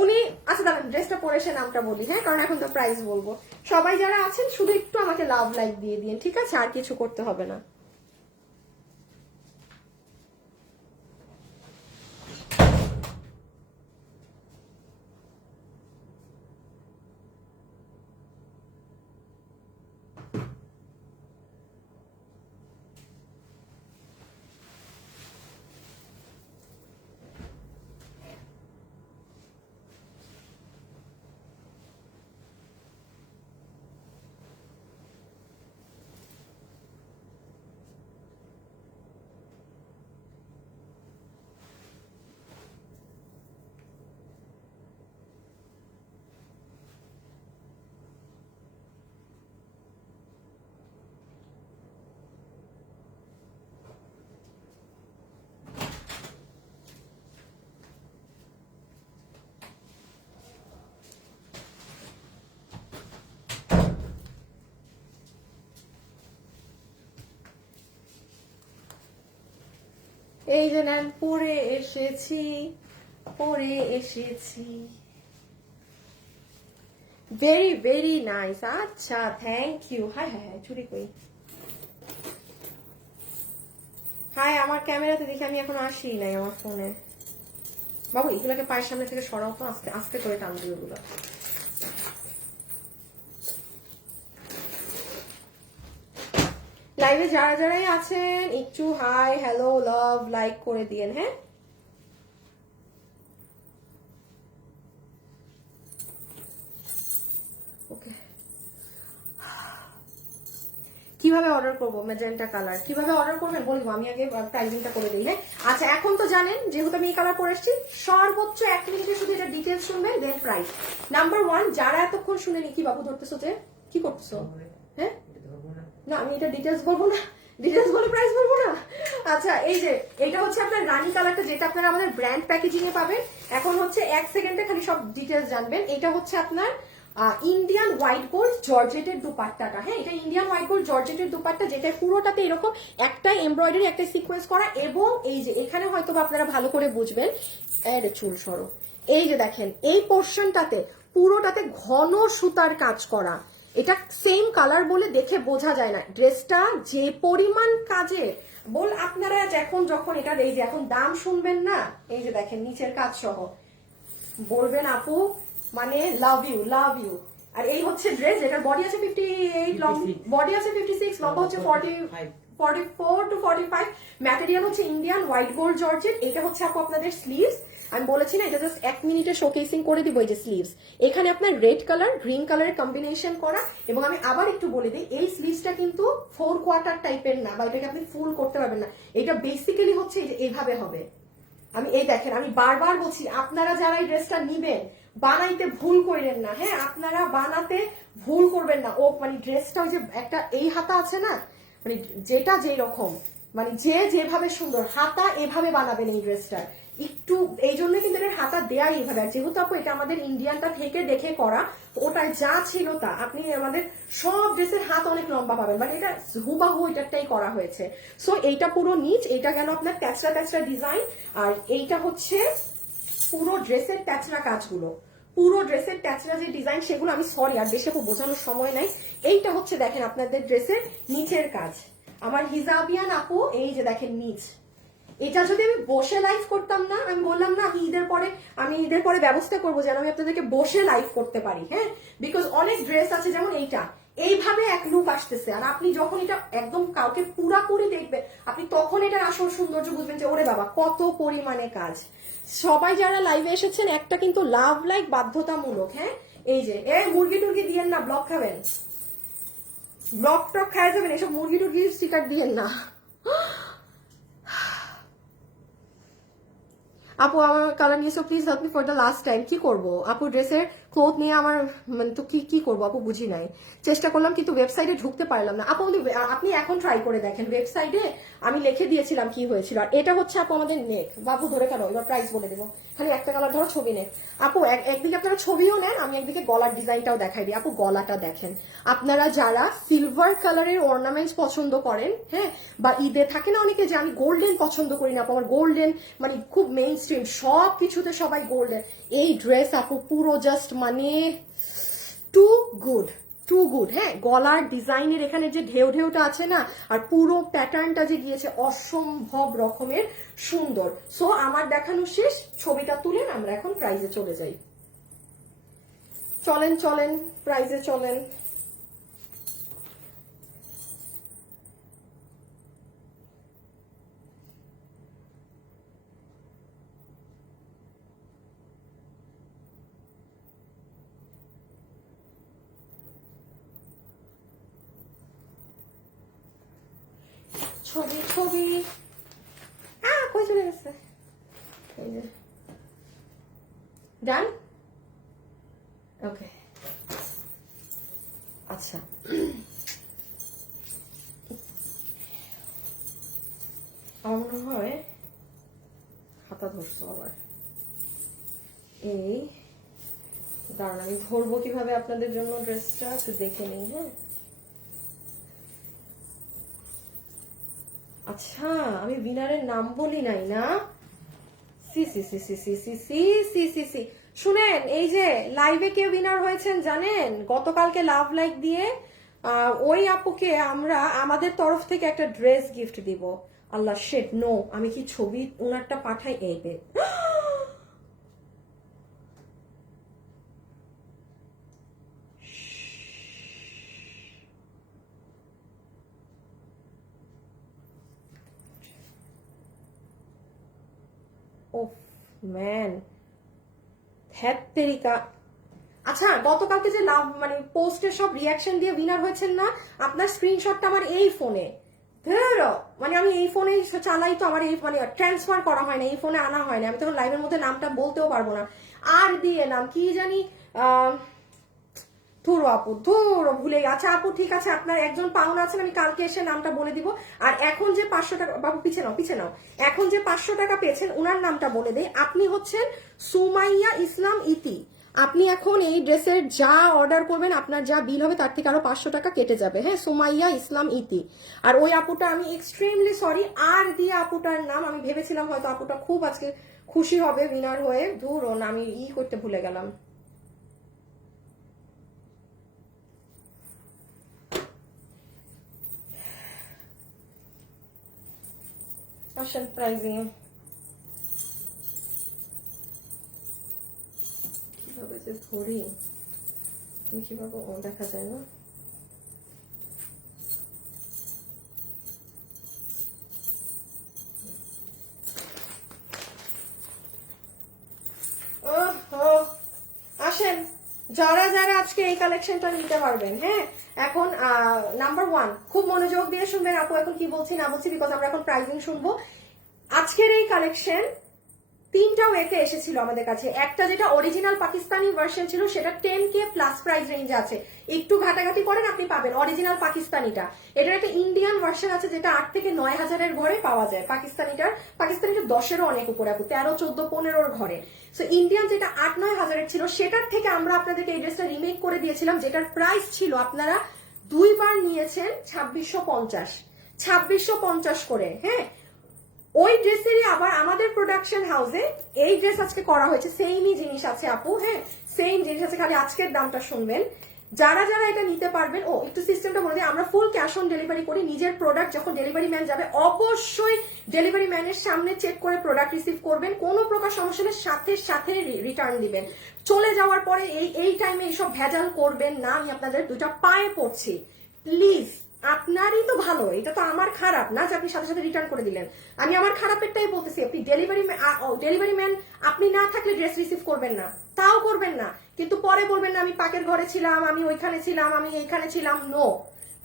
উনি, আচ্ছা দাঁড়ান ড্রেসটা পরে এসে নামটা বলি। হ্যাঁ, কারণ এখন তো প্রাইস বলবো। সবাই যারা আছেন শুধু একটু আমাকে লাভ লাইক দিয়ে দিন, ঠিক আছে, আর কিছু করতে হবে না। এই যে নেন, পরে এসেছি, পরে এসেছি। Very very nice. আচ্ছা, thank you. Hi hi hi, চুরি কই? হাই, আমার ক্যামেরাতে দেখে আমি এখন আসি নাই আমার ফোনে। বাবু এগুলোকে পায়ের সামনে থেকে সরাও তো, আস্তে আস্তে করে টান দিও এগুলো। লাইভে যারা যারাই আছেন একটু হাই, হ্যালো, লাভ, লাইক করে দিয়েন। হ্যাঁ, ওকে। কিভাবে অর্ডার করবো ম্যাজেন্টা কালার? কিভাবে অর্ডার করবেন বলবো, আমি আগে প্রাইসিংটা করে দিই। হ্যাঁ, আচ্ছা, এখন তো জানেন যেহেতু আমি এই কালার পরে এসেছি, সর্বোচ্চ 1 মিনিটে শুধু এটা ডিটেলস শুনবেন, দেন প্রাইস। নাম্বার 1, যারা এতক্ষণ শুনেনি, কি বাবু ধরতেছো যে, কি করতেছো? হ্যাঁ, না আমি এটা ডিটেলস বলবো না, ডিটেলস বলে প্রাইস বলবো না। আচ্ছা, এই যে এটা হচ্ছে আপনার রানী কালারটা, যেটা আপনারা আমাদের ব্র্যান্ড প্যাকেজিং এ পাবেন। এখন হচ্ছে 1 সেকেন্ডে খালি সব ডিটেলস জানবেন। এটা হচ্ছে আপনার ইন্ডিয়ান হোয়াইট গোল্ড জর্জেটের দুপাট্টাটা। হ্যাঁ, এটা ইন্ডিয়ান হোয়াইট গোল্ড জর্জেটের দুপাট্টা, যেটা পুরোটাতে এরকম একটা এমব্রয়ডারি, একটা সিকোয়েন্স করা, এবং এই যে এখানে হয়তো আপনারা ভালো করে বুঝবেন, এটা চুল সরো, এই যে দেখেন এই পোর্শনটাতে পুরোটাতে ঘন সুতার কাজ করা। এটা সেম কালার বলে দেখে বোঝা যায় না। ড্রেসটা যে পরিমাণ কাজে বল, আপনারা যখন এটা এই যে এখন দাম শুনবেন না, এই যে দেখেন নিচের কাজ সহ, বলবেন আপু মানে লাভ ইউ, লাভ ইউ। আর এই হচ্ছে ড্রেস, যেটার বডি আছে 58, লং বডি আছে 56, লম্বা হচ্ছে 44 to 45। ম্যাটেরিয়াল হচ্ছে ইন্ডিয়ান হোয়াইট গোল্ড জর্জেট। এটা হচ্ছে আপু আপনাদের স্লিভস। আমি বলেছি না, এটা জাস্ট 1 মিনিটে শোকেসিং করে দিব। এই যে স্লিভস, এখানে আপনার রেড কালার গ্রিন কালারের কম্বিনেশন করা। এবং আমি আবার একটু বলে দিই, এই স্লিভসটা কিন্তু 4 কোয়ার্টার টাইপের না, বা এটাকে আপনি ফুল করতে পারবেন না। এটা বেসিক্যালি হচ্ছে এইভাবে হবে। আমি এই দেখেন, আমি বারবার বলছি, আপনারা যারা এই ড্রেসটা নিবেন বানাইতে ভুল করেন না। হ্যাঁ, আপনারা বানাতে ভুল করবেন না। ও মানে ড্রেসটা ওই যে একটা এই হাতা আছে না, মানে যেটা যেই রকম, মানে যে যেভাবে সুন্দর হাতা এভাবে বানাবেন এই ড্রেসটা। একটু এই জন্য কিন্তু এর হাতা দেয়াই এইভাবে। আর যেহেতু আপু এটা আমাদের ইন্ডিয়ানটা থেকে দেখে করা, ওটাই যা ছিল তা। আপনি আমাদের সব ড্রেসের হাত অনেক লম্বা পাবেন, মানে এটা হুবাহু এটারটাই করা হয়েছে। সো এইটা পুরো নিচ, এইটা গেল আপনার ট্যাচরা ট্যাচরা ডিজাইন। আর এইটা হচ্ছে পুরো ড্রেসের ট্যাচরা কাজগুলো, পুরো ড্রেসের ট্যাচরা যে ডিজাইন সেগুলো, আমি সরি আর বেশি বোঝানোর সময় নাই। এইটা হচ্ছে দেখেন আপনাদের ড্রেসের নিচের কাজ। আমার হিজাবিয়ান আপু এই যে দেখেন নিচ, এটা যদি আমি বসে লাইভ করতাম না, আমি বললাম না আমি ঈদের পরে ব্যবস্থা করবো যেন আমি আপনাদেরকে বসে লাইভ করতে পারি। হ্যাঁ, বিকজ অনেক ড্রেস আছে যেমন এইটা এইভাবে এক লুক আসতেছে, আর আপনি যখন এটা একদম কাউকে পুরাপুরি দেখবেন, আপনি তখন এটার আসল সৌন্দর্য বুঝবেন যে ওরে বাবা কত পরিমাণে কাজ। সবাই যারা লাইভে এসেছেন একটা কিন্তু লাভ লাইক বাধ্যতামূলক। হ্যাঁ, এই যে মুরগি টুরগি দিয়েন না, ব্লক খাবেন, ব্লক টক খাওয়া যাবেন, এসব মুরগি টুরগি স্টিকার দিয়েন না। আপু আমার কালার নিয়েছো, please help me for the last time. কি করবো আপু, ড্রেসের ক্লোথ নিয়ে আমার মানে তো কি করবো আপু, বুঝি নাই। চেষ্টা করলাম কিন্তু ওয়েবসাইটে ঢুকতে পারলাম না আপু। আপনি এখন ট্রাই করে দেখেন, ওয়েবসাইটে আমি লিখে দিয়েছিলাম কি হয়েছিল। আর এটা হচ্ছে আপু আমাদের নেক। বাবু ধরে কেন, এবার প্রাইস বলে দেবো, খালি একটা কালার ধরো, ছবি নেক। আপু একদিকে আপনারা ছবিও নেন, আমি একদিকে গলার ডিজাইনটাও দেখাই দিই। আপু গলাটা দেখেন, আপনারা যারা সিলভার কালারের অর্নামেন্টস পছন্দ করেন, হ্যাঁ, বা ঈদে থাকে না অনেকে যে আমি গোল্ডেন পছন্দ করি না, আপু আমার গোল্ডেন মানে খুব মেইন স্ট্রিম, সব কিছুতে সবাই গোল্ডেন। এই ড্রেস আপু পুরো জাস্ট মানে টু গুড, টু গুড। হ্যাঁ, গলার ডিজাইনের এখানে যে ঢেউ ঢেউটা আছে না, আর পুরো প্যাটার্নটা যে গিয়েছে অসম্ভব রকমের সুন্দর। সো আমার দেখানো শেষ, ছবিটা তুলেন, আমরা এখন প্রাইজে চলে যাই। চলেন চলেন প্রাইজে চলেন। ছবি ছবি কই চলে গেছে, এই যে ডান। ওকে, আচ্ছা আমার মনে হয় হাতা ধরছো আবার। এই দাঁড়ান, আমি ধরবো কিভাবে আপনাদের জন্য ড্রেসটা একটু দেখে নিই। হ্যাঁ, আচ্ছা আমি উইনারের নাম বলি নাই না। সি সি সি সি সি সি সি সি সি সি শুনেন, এই যে লাইভে কে উইনার হয়েছেন জানেন? গতকালকে লাভ লাইক দিয়ে ওই আপুকে আমরা আমাদের তরফ থেকে একটা ড্রেস গিফট দিব। আল্লাহ শেট নো, আমি কি ছবি ওনারটা পাঠাই? এই বে ওফ ম্যান, হ্যাতেরিকা। আচ্ছা গতকালকে যে লাভ মানে পোস্টের সব রিয়াকশন দিয়ে উইনার হয়েছেন না, আপনার স্ক্রিনশটটা আমার এই ফোনে, মানে আমি এই ফোনে চালাই তো, আমার এই মানে ট্রান্সফার করা হয় না, এই ফোনে আনা হয় না, আমি তখন লাইভের মধ্যে নামটা বলতেও পারবো না। আর দিয়ে নাম কি জানি, ধুরো আপু ধুরো ভুলে গেছে। আচ্ছা আপু ঠিক আছে, আপনার একজন পাওনা আছেন, আমি কালকে এসে নামটা বলে দিব। আর এখন যে 500 টাকা, বাবু পিছে নাও পিছে নাও, এখন যে 500 টাকা পেয়েছেন উনার নামটা বলে দেই। আপনি হচ্ছেন সুমাইয়া ইসলাম ইতি। আপনি এখন এই ড্রেসের যা অর্ডার করবেন, আপনার যা বিল হবে তার থেকে আরো 500 টাকা কেটে যাবে। হ্যাঁ, সুমাইয়া ইসলাম ইতি। আর ওই আপুটা আমি এক্সট্রিমলি সরি, আর দিয়ে আপুটার নাম আমি ভেবেছিলাম হয়তো আপুটা খুব আজকে খুশি হবে উইনার হয়ে, ধুরো না আমি করতে ভুলে গেলাম। আসেন প্রাইজিং কিভাবে যে ধরি, কিভাবে ও দেখা যায় না। আসেন যারা যারা আজকে এই কালেকশনটা নিতে পারবেন। হ্যাঁ, এখন নাম্বার 1 খুব মনোযোগ দিয়ে শুনবেন আপু এখন কি বলছি না বলছি, বিকজ আমরা এখন প্রাইজিং শুনবো। আজকের এই কালেকশন 3টা ওয়েতে এসেছিল আমাদের কাছে। একটা যেটা অরিজিনাল পাকিস্তানি ভার্সন ছিল, সেটা 10K প্লাস প্রাইস রেঞ্জে আছে, একটু ঘাটাঘাটি করেন আপনি পাবেন অরিজিনাল পাকিস্তানিটা। এটার একটা ইন্ডিয়ান ভার্সন আছে যেটা 8 থেকে 9 হাজারের ঘরে পাওয়া যায়। পাকিস্তানিটা 10-এরও অনেক উপরে আপু, 13, 14, 15-র ঘরে। সো ইন্ডিয়ান যেটা 8-9 হাজারের ছিল, সেটার থেকে আমরা আপনাদেরকে এই ড্রেসটা রিমেক করে দিয়েছিলাম, যেটার প্রাইস ছিল আপনারা 2বার নিয়েছেন 2650 করে। হ্যাঁ, ওই ড্রেসেরই আবার আমাদের প্রোডাকশন হাউসে এই ড্রেস আজকে করা হয়েছে, সেমই জিনিস আছে আপু। হ্যাঁ, সেম জিনিস আছে, খালি আজকের দামটা শুনবেন। যারা যারা এটা নিতে পারবেন, ও একটু সিস্টেমটা বলে দিই, আমরা ফুল ক্যাশ অন ডেলিভারি করি। নিজের প্রোডাক্ট যখন ডেলিভারি ম্যান যাবে, অবশ্যই ডেলিভারি ম্যানের সামনে চেক করে প্রোডাক্ট রিসিভ করবেন। কোনো প্রকার সমস্যা হলে সাথে সাথে রিটার্ন দিবেন। চলে যাওয়ার পরে এই টাইমে এইসব ভেজাল করবেন না, আমি আপনাদের দুইটা পায়ে পড়ছি প্লিজ। আপনারই তো ভালো, এটা তো আমার খারাপ না যে আপনি সাথে সাথে রিটার্ন করে দিলেন। আমি আমার খারাপেরটাই বলতেছি। আপনি ডেলিভারি ম্যান আপনি না থাকলে ড্রেস রিসিভ করবেন না, তাও করবেন না, কিন্তু পরে বলবেন না আমি পাকের ঘরে ছিলাম, আমি ওইখানে ছিলাম, আমি এইখানে ছিলাম। নো,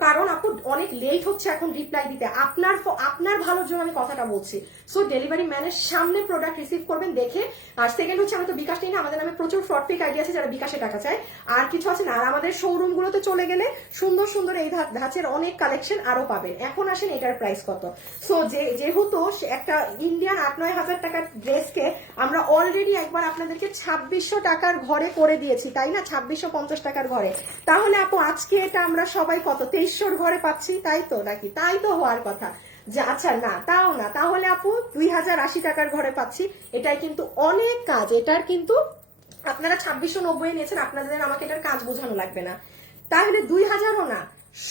কারণ আপু অনেক লেট হচ্ছে এখন রিপ্লাই দিতে। আপনার ভালোর জন্য আমি কথাটা বলছি। সো ডেলিভারি ম্যানের সামনে প্রোডাক্ট রিসিভ করবেন দেখে। আর সেকেন্ড হচ্ছে, আমি তো বিকাশ নেই না, আমাদের নামে প্রচুর ফ্রড ফেক আইডিয়া আছে যারা বিকাশে টাকা চায়, আর কিছু আছে না। আর আমাদের শোরুম গুলোতে চলে গেলে সুন্দর সুন্দর এই ধাঁচের অনেক কালেকশন আরো পাবেন। এখন আসেন এটার প্রাইস কত। সো যেহেতু একটা ইন্ডিয়ান 8-9 হাজার টাকার ড্রেসকে আমরা অলরেডি একবার আপনাদেরকে 2600 টাকার ঘরে করে দিয়েছি, তাই না? 2650 টাকার ঘরে। তাহলে আপু আজকে এটা আমরা সবাই কত 2300 ঘরে পাচ্ছি, তাই তো নাকি? তাই তো হওয়ার কথা। আচ্ছা না, তাও না, তাহলে আপু 2080 টাকার ঘরে পাচ্ছি। এটাই কিন্তু অনেক কাজ, এটার কিন্তু আপনারা 2690 নিয়েছেন, আপনাদের আমাকে এটার কাজ বোঝানো লাগবে না। তাহলে 2000ও না,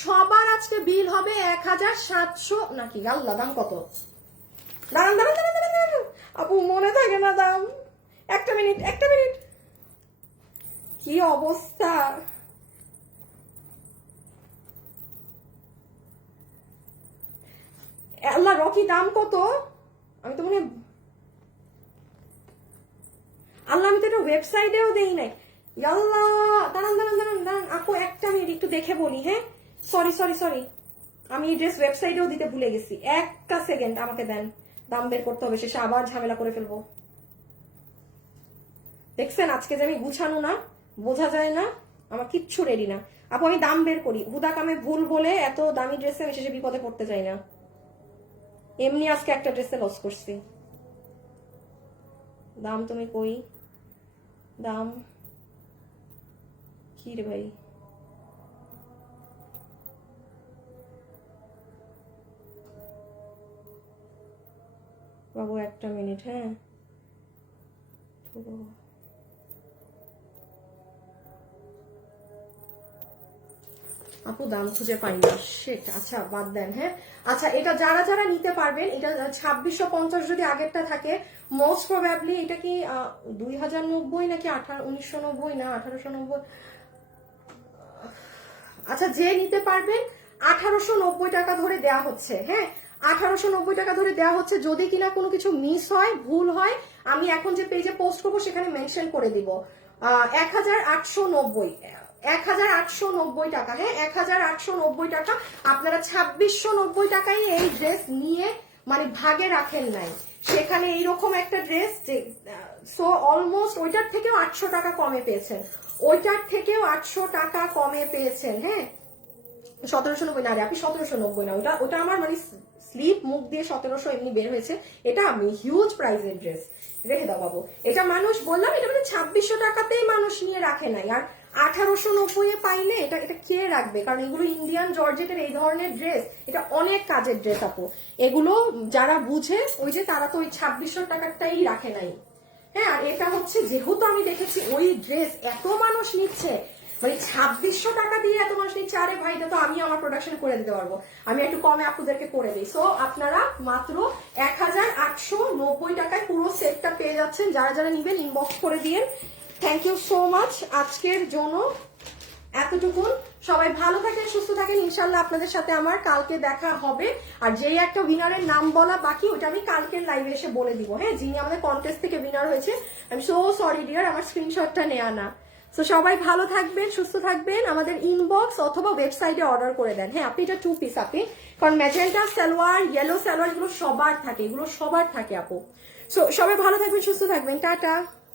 সবার আজকে বিল হবে 1700 নাকি? আল্লাহ, দাম কত? দাঁড়ান দাঁড়ান দাঁড়ান দাঁড়ান আপু, মনে থাকে না দাম। একটা মিনিট কি অবস্থা। আল্লাহ, রকি দাম কত? আমি তো আল্লাহ, আমি তো এটা ওয়েবসাইটেও দেই নাই। আল্লাহ, দাঁড়ান দাঁড়ান দাঁড়ান দাঁড়ান আপু, একটা মিনিট একটু দেখে বলি। হ্যাঁ, সরি, আমি এই ড্রেস ওয়েবসাইটেও দিতে ভুলে গেছি। একটা সেকেন্ড আমাকে দেন, দাম বের করতে হবে, শেষে আবার ঝামেলা করে ফেলবো। দেখছেন আজকে যে আমি গুছানো না, বোঝা যায় না, আমার কিচ্ছু রেডি না। আপু আমি দাম বের করি, হুদা কামে ভুল বলে এত দামি ড্রেসে আমি শেষে বিপদে পড়তে চাই না। এমনি আজকে একটা ড্রেসে লস করছি। দাম তুমি কই, দাম কি রে ভাই? বাবু একটা মিনিট, হ্যাঁ আপু দাম খুঁজে পাই না, শেট। আচ্ছা বাদ দেন, হ্যাঁ। আচ্ছা এটা যারা যারা নিতে পারবেন, এটা 2650 যদি আগেরটা থাকে, মোস্ট প্রবাবলি এটা কি 2090 নাকি 1990 না 1890। আচ্ছা যে নিতে পারবেন 1890 টাকা ধরে দেয়া হচ্ছে, হ্যাঁ 1890 টাকা ধরে দেওয়া হচ্ছে। যদি কিনা কোনো কিছু মিস হয়, ভুল হয়, আমি এখন যে পেজে পোস্ট করবো সেখানে মেনশন করে দিব। 1890 1890 টাকা, হ্যাঁ 1890 টাকা। আপনারা 2690 টাকায় এই ড্রেস নিয়ে মানে ভাগে রাখেন নাই, সেখানে এইরকম একটা ড্রেস যে সো অলমোস্ট ওইটার থেকেও 800 টাকা কমে পেয়েছেন, ওইটার থেকেও 800 টাকা কমে পেয়েছেন, হ্যাঁ 1790 না রে আপনি, 1790 না, ওটা আমার মানে স্লিপ মুখ দিয়ে 1700 এমনি বের হয়েছে। এটা আমি হিউজ প্রাইসের ড্রেস, রেখে দাও বাবু। এটা মানুষ বললাম, এটা মানে 2600 টাকাতেই মানুষ নিয়ে রাখে নাই, আর 1890 পাইলে এটা এটা কে রাখবে? কারণ এগুলো ইন্ডিয়ান জর্জেটের এই ধরনের ড্রেস, এটা অনেক কাজের ড্রেস আপু। এগুলো যারা বুঝে ওই যে তারা তো ওই 2600 টাকাটাই রাখে নাই, হ্যাঁ। আর এটা হচ্ছে যেহেতু আমি দেখেছি ওই ড্রেস এত মানুষ নিচ্ছে, মানে 2600 টাকা দিয়ে এত মানুষ নিচ্ছে, আরে ভাই এটা তো আমি আমার প্রোডাকশন করে দিতে পারবো, আমি একটু কমে আপনাদেরকে করে দিই। সো আপনারা মাত্র 1890 টাকায় পুরো সেটটা পেয়ে যাচ্ছেন। যারা যারা নিবেন ইনবক্স করে দিয়ে। থ্যাংক ইউ সো মাচ আজকের জন্য এতটুকুন। সবাই ভালো থাকেন, সুস্থ থাকেন, ইনশাল্লাহ আপনাদের সাথে আমার কালকে দেখা হবে। আর যেই একটা উইনারের নাম বলা বাকি, ওটা আমি কালকের লাইভে এসে বলে দিব, হ্যাঁ। যিনি আমাদের কন্টেস্ট থেকে উইনার হয়েছে, আমি সো সরি ডিয়ার, আমার স্ক্রিনশটটা নেওয়া না। তো সবাই ভালো থাকবেন, সুস্থ থাকবেন, আমাদের ইনবক্স অথবা ওয়েবসাইটে অর্ডার করে দেন, হ্যাঁ। আপনি এটা 2 পিস আপনি, কারণ ম্যাজেন্টা সালোয়ার, ইয়েলো সালোয়ার এগুলো সবার থাকে, এগুলো সবার থাকে আপু। সো সবাই ভালো থাকবেন, সুস্থ থাকবেন, টাটা।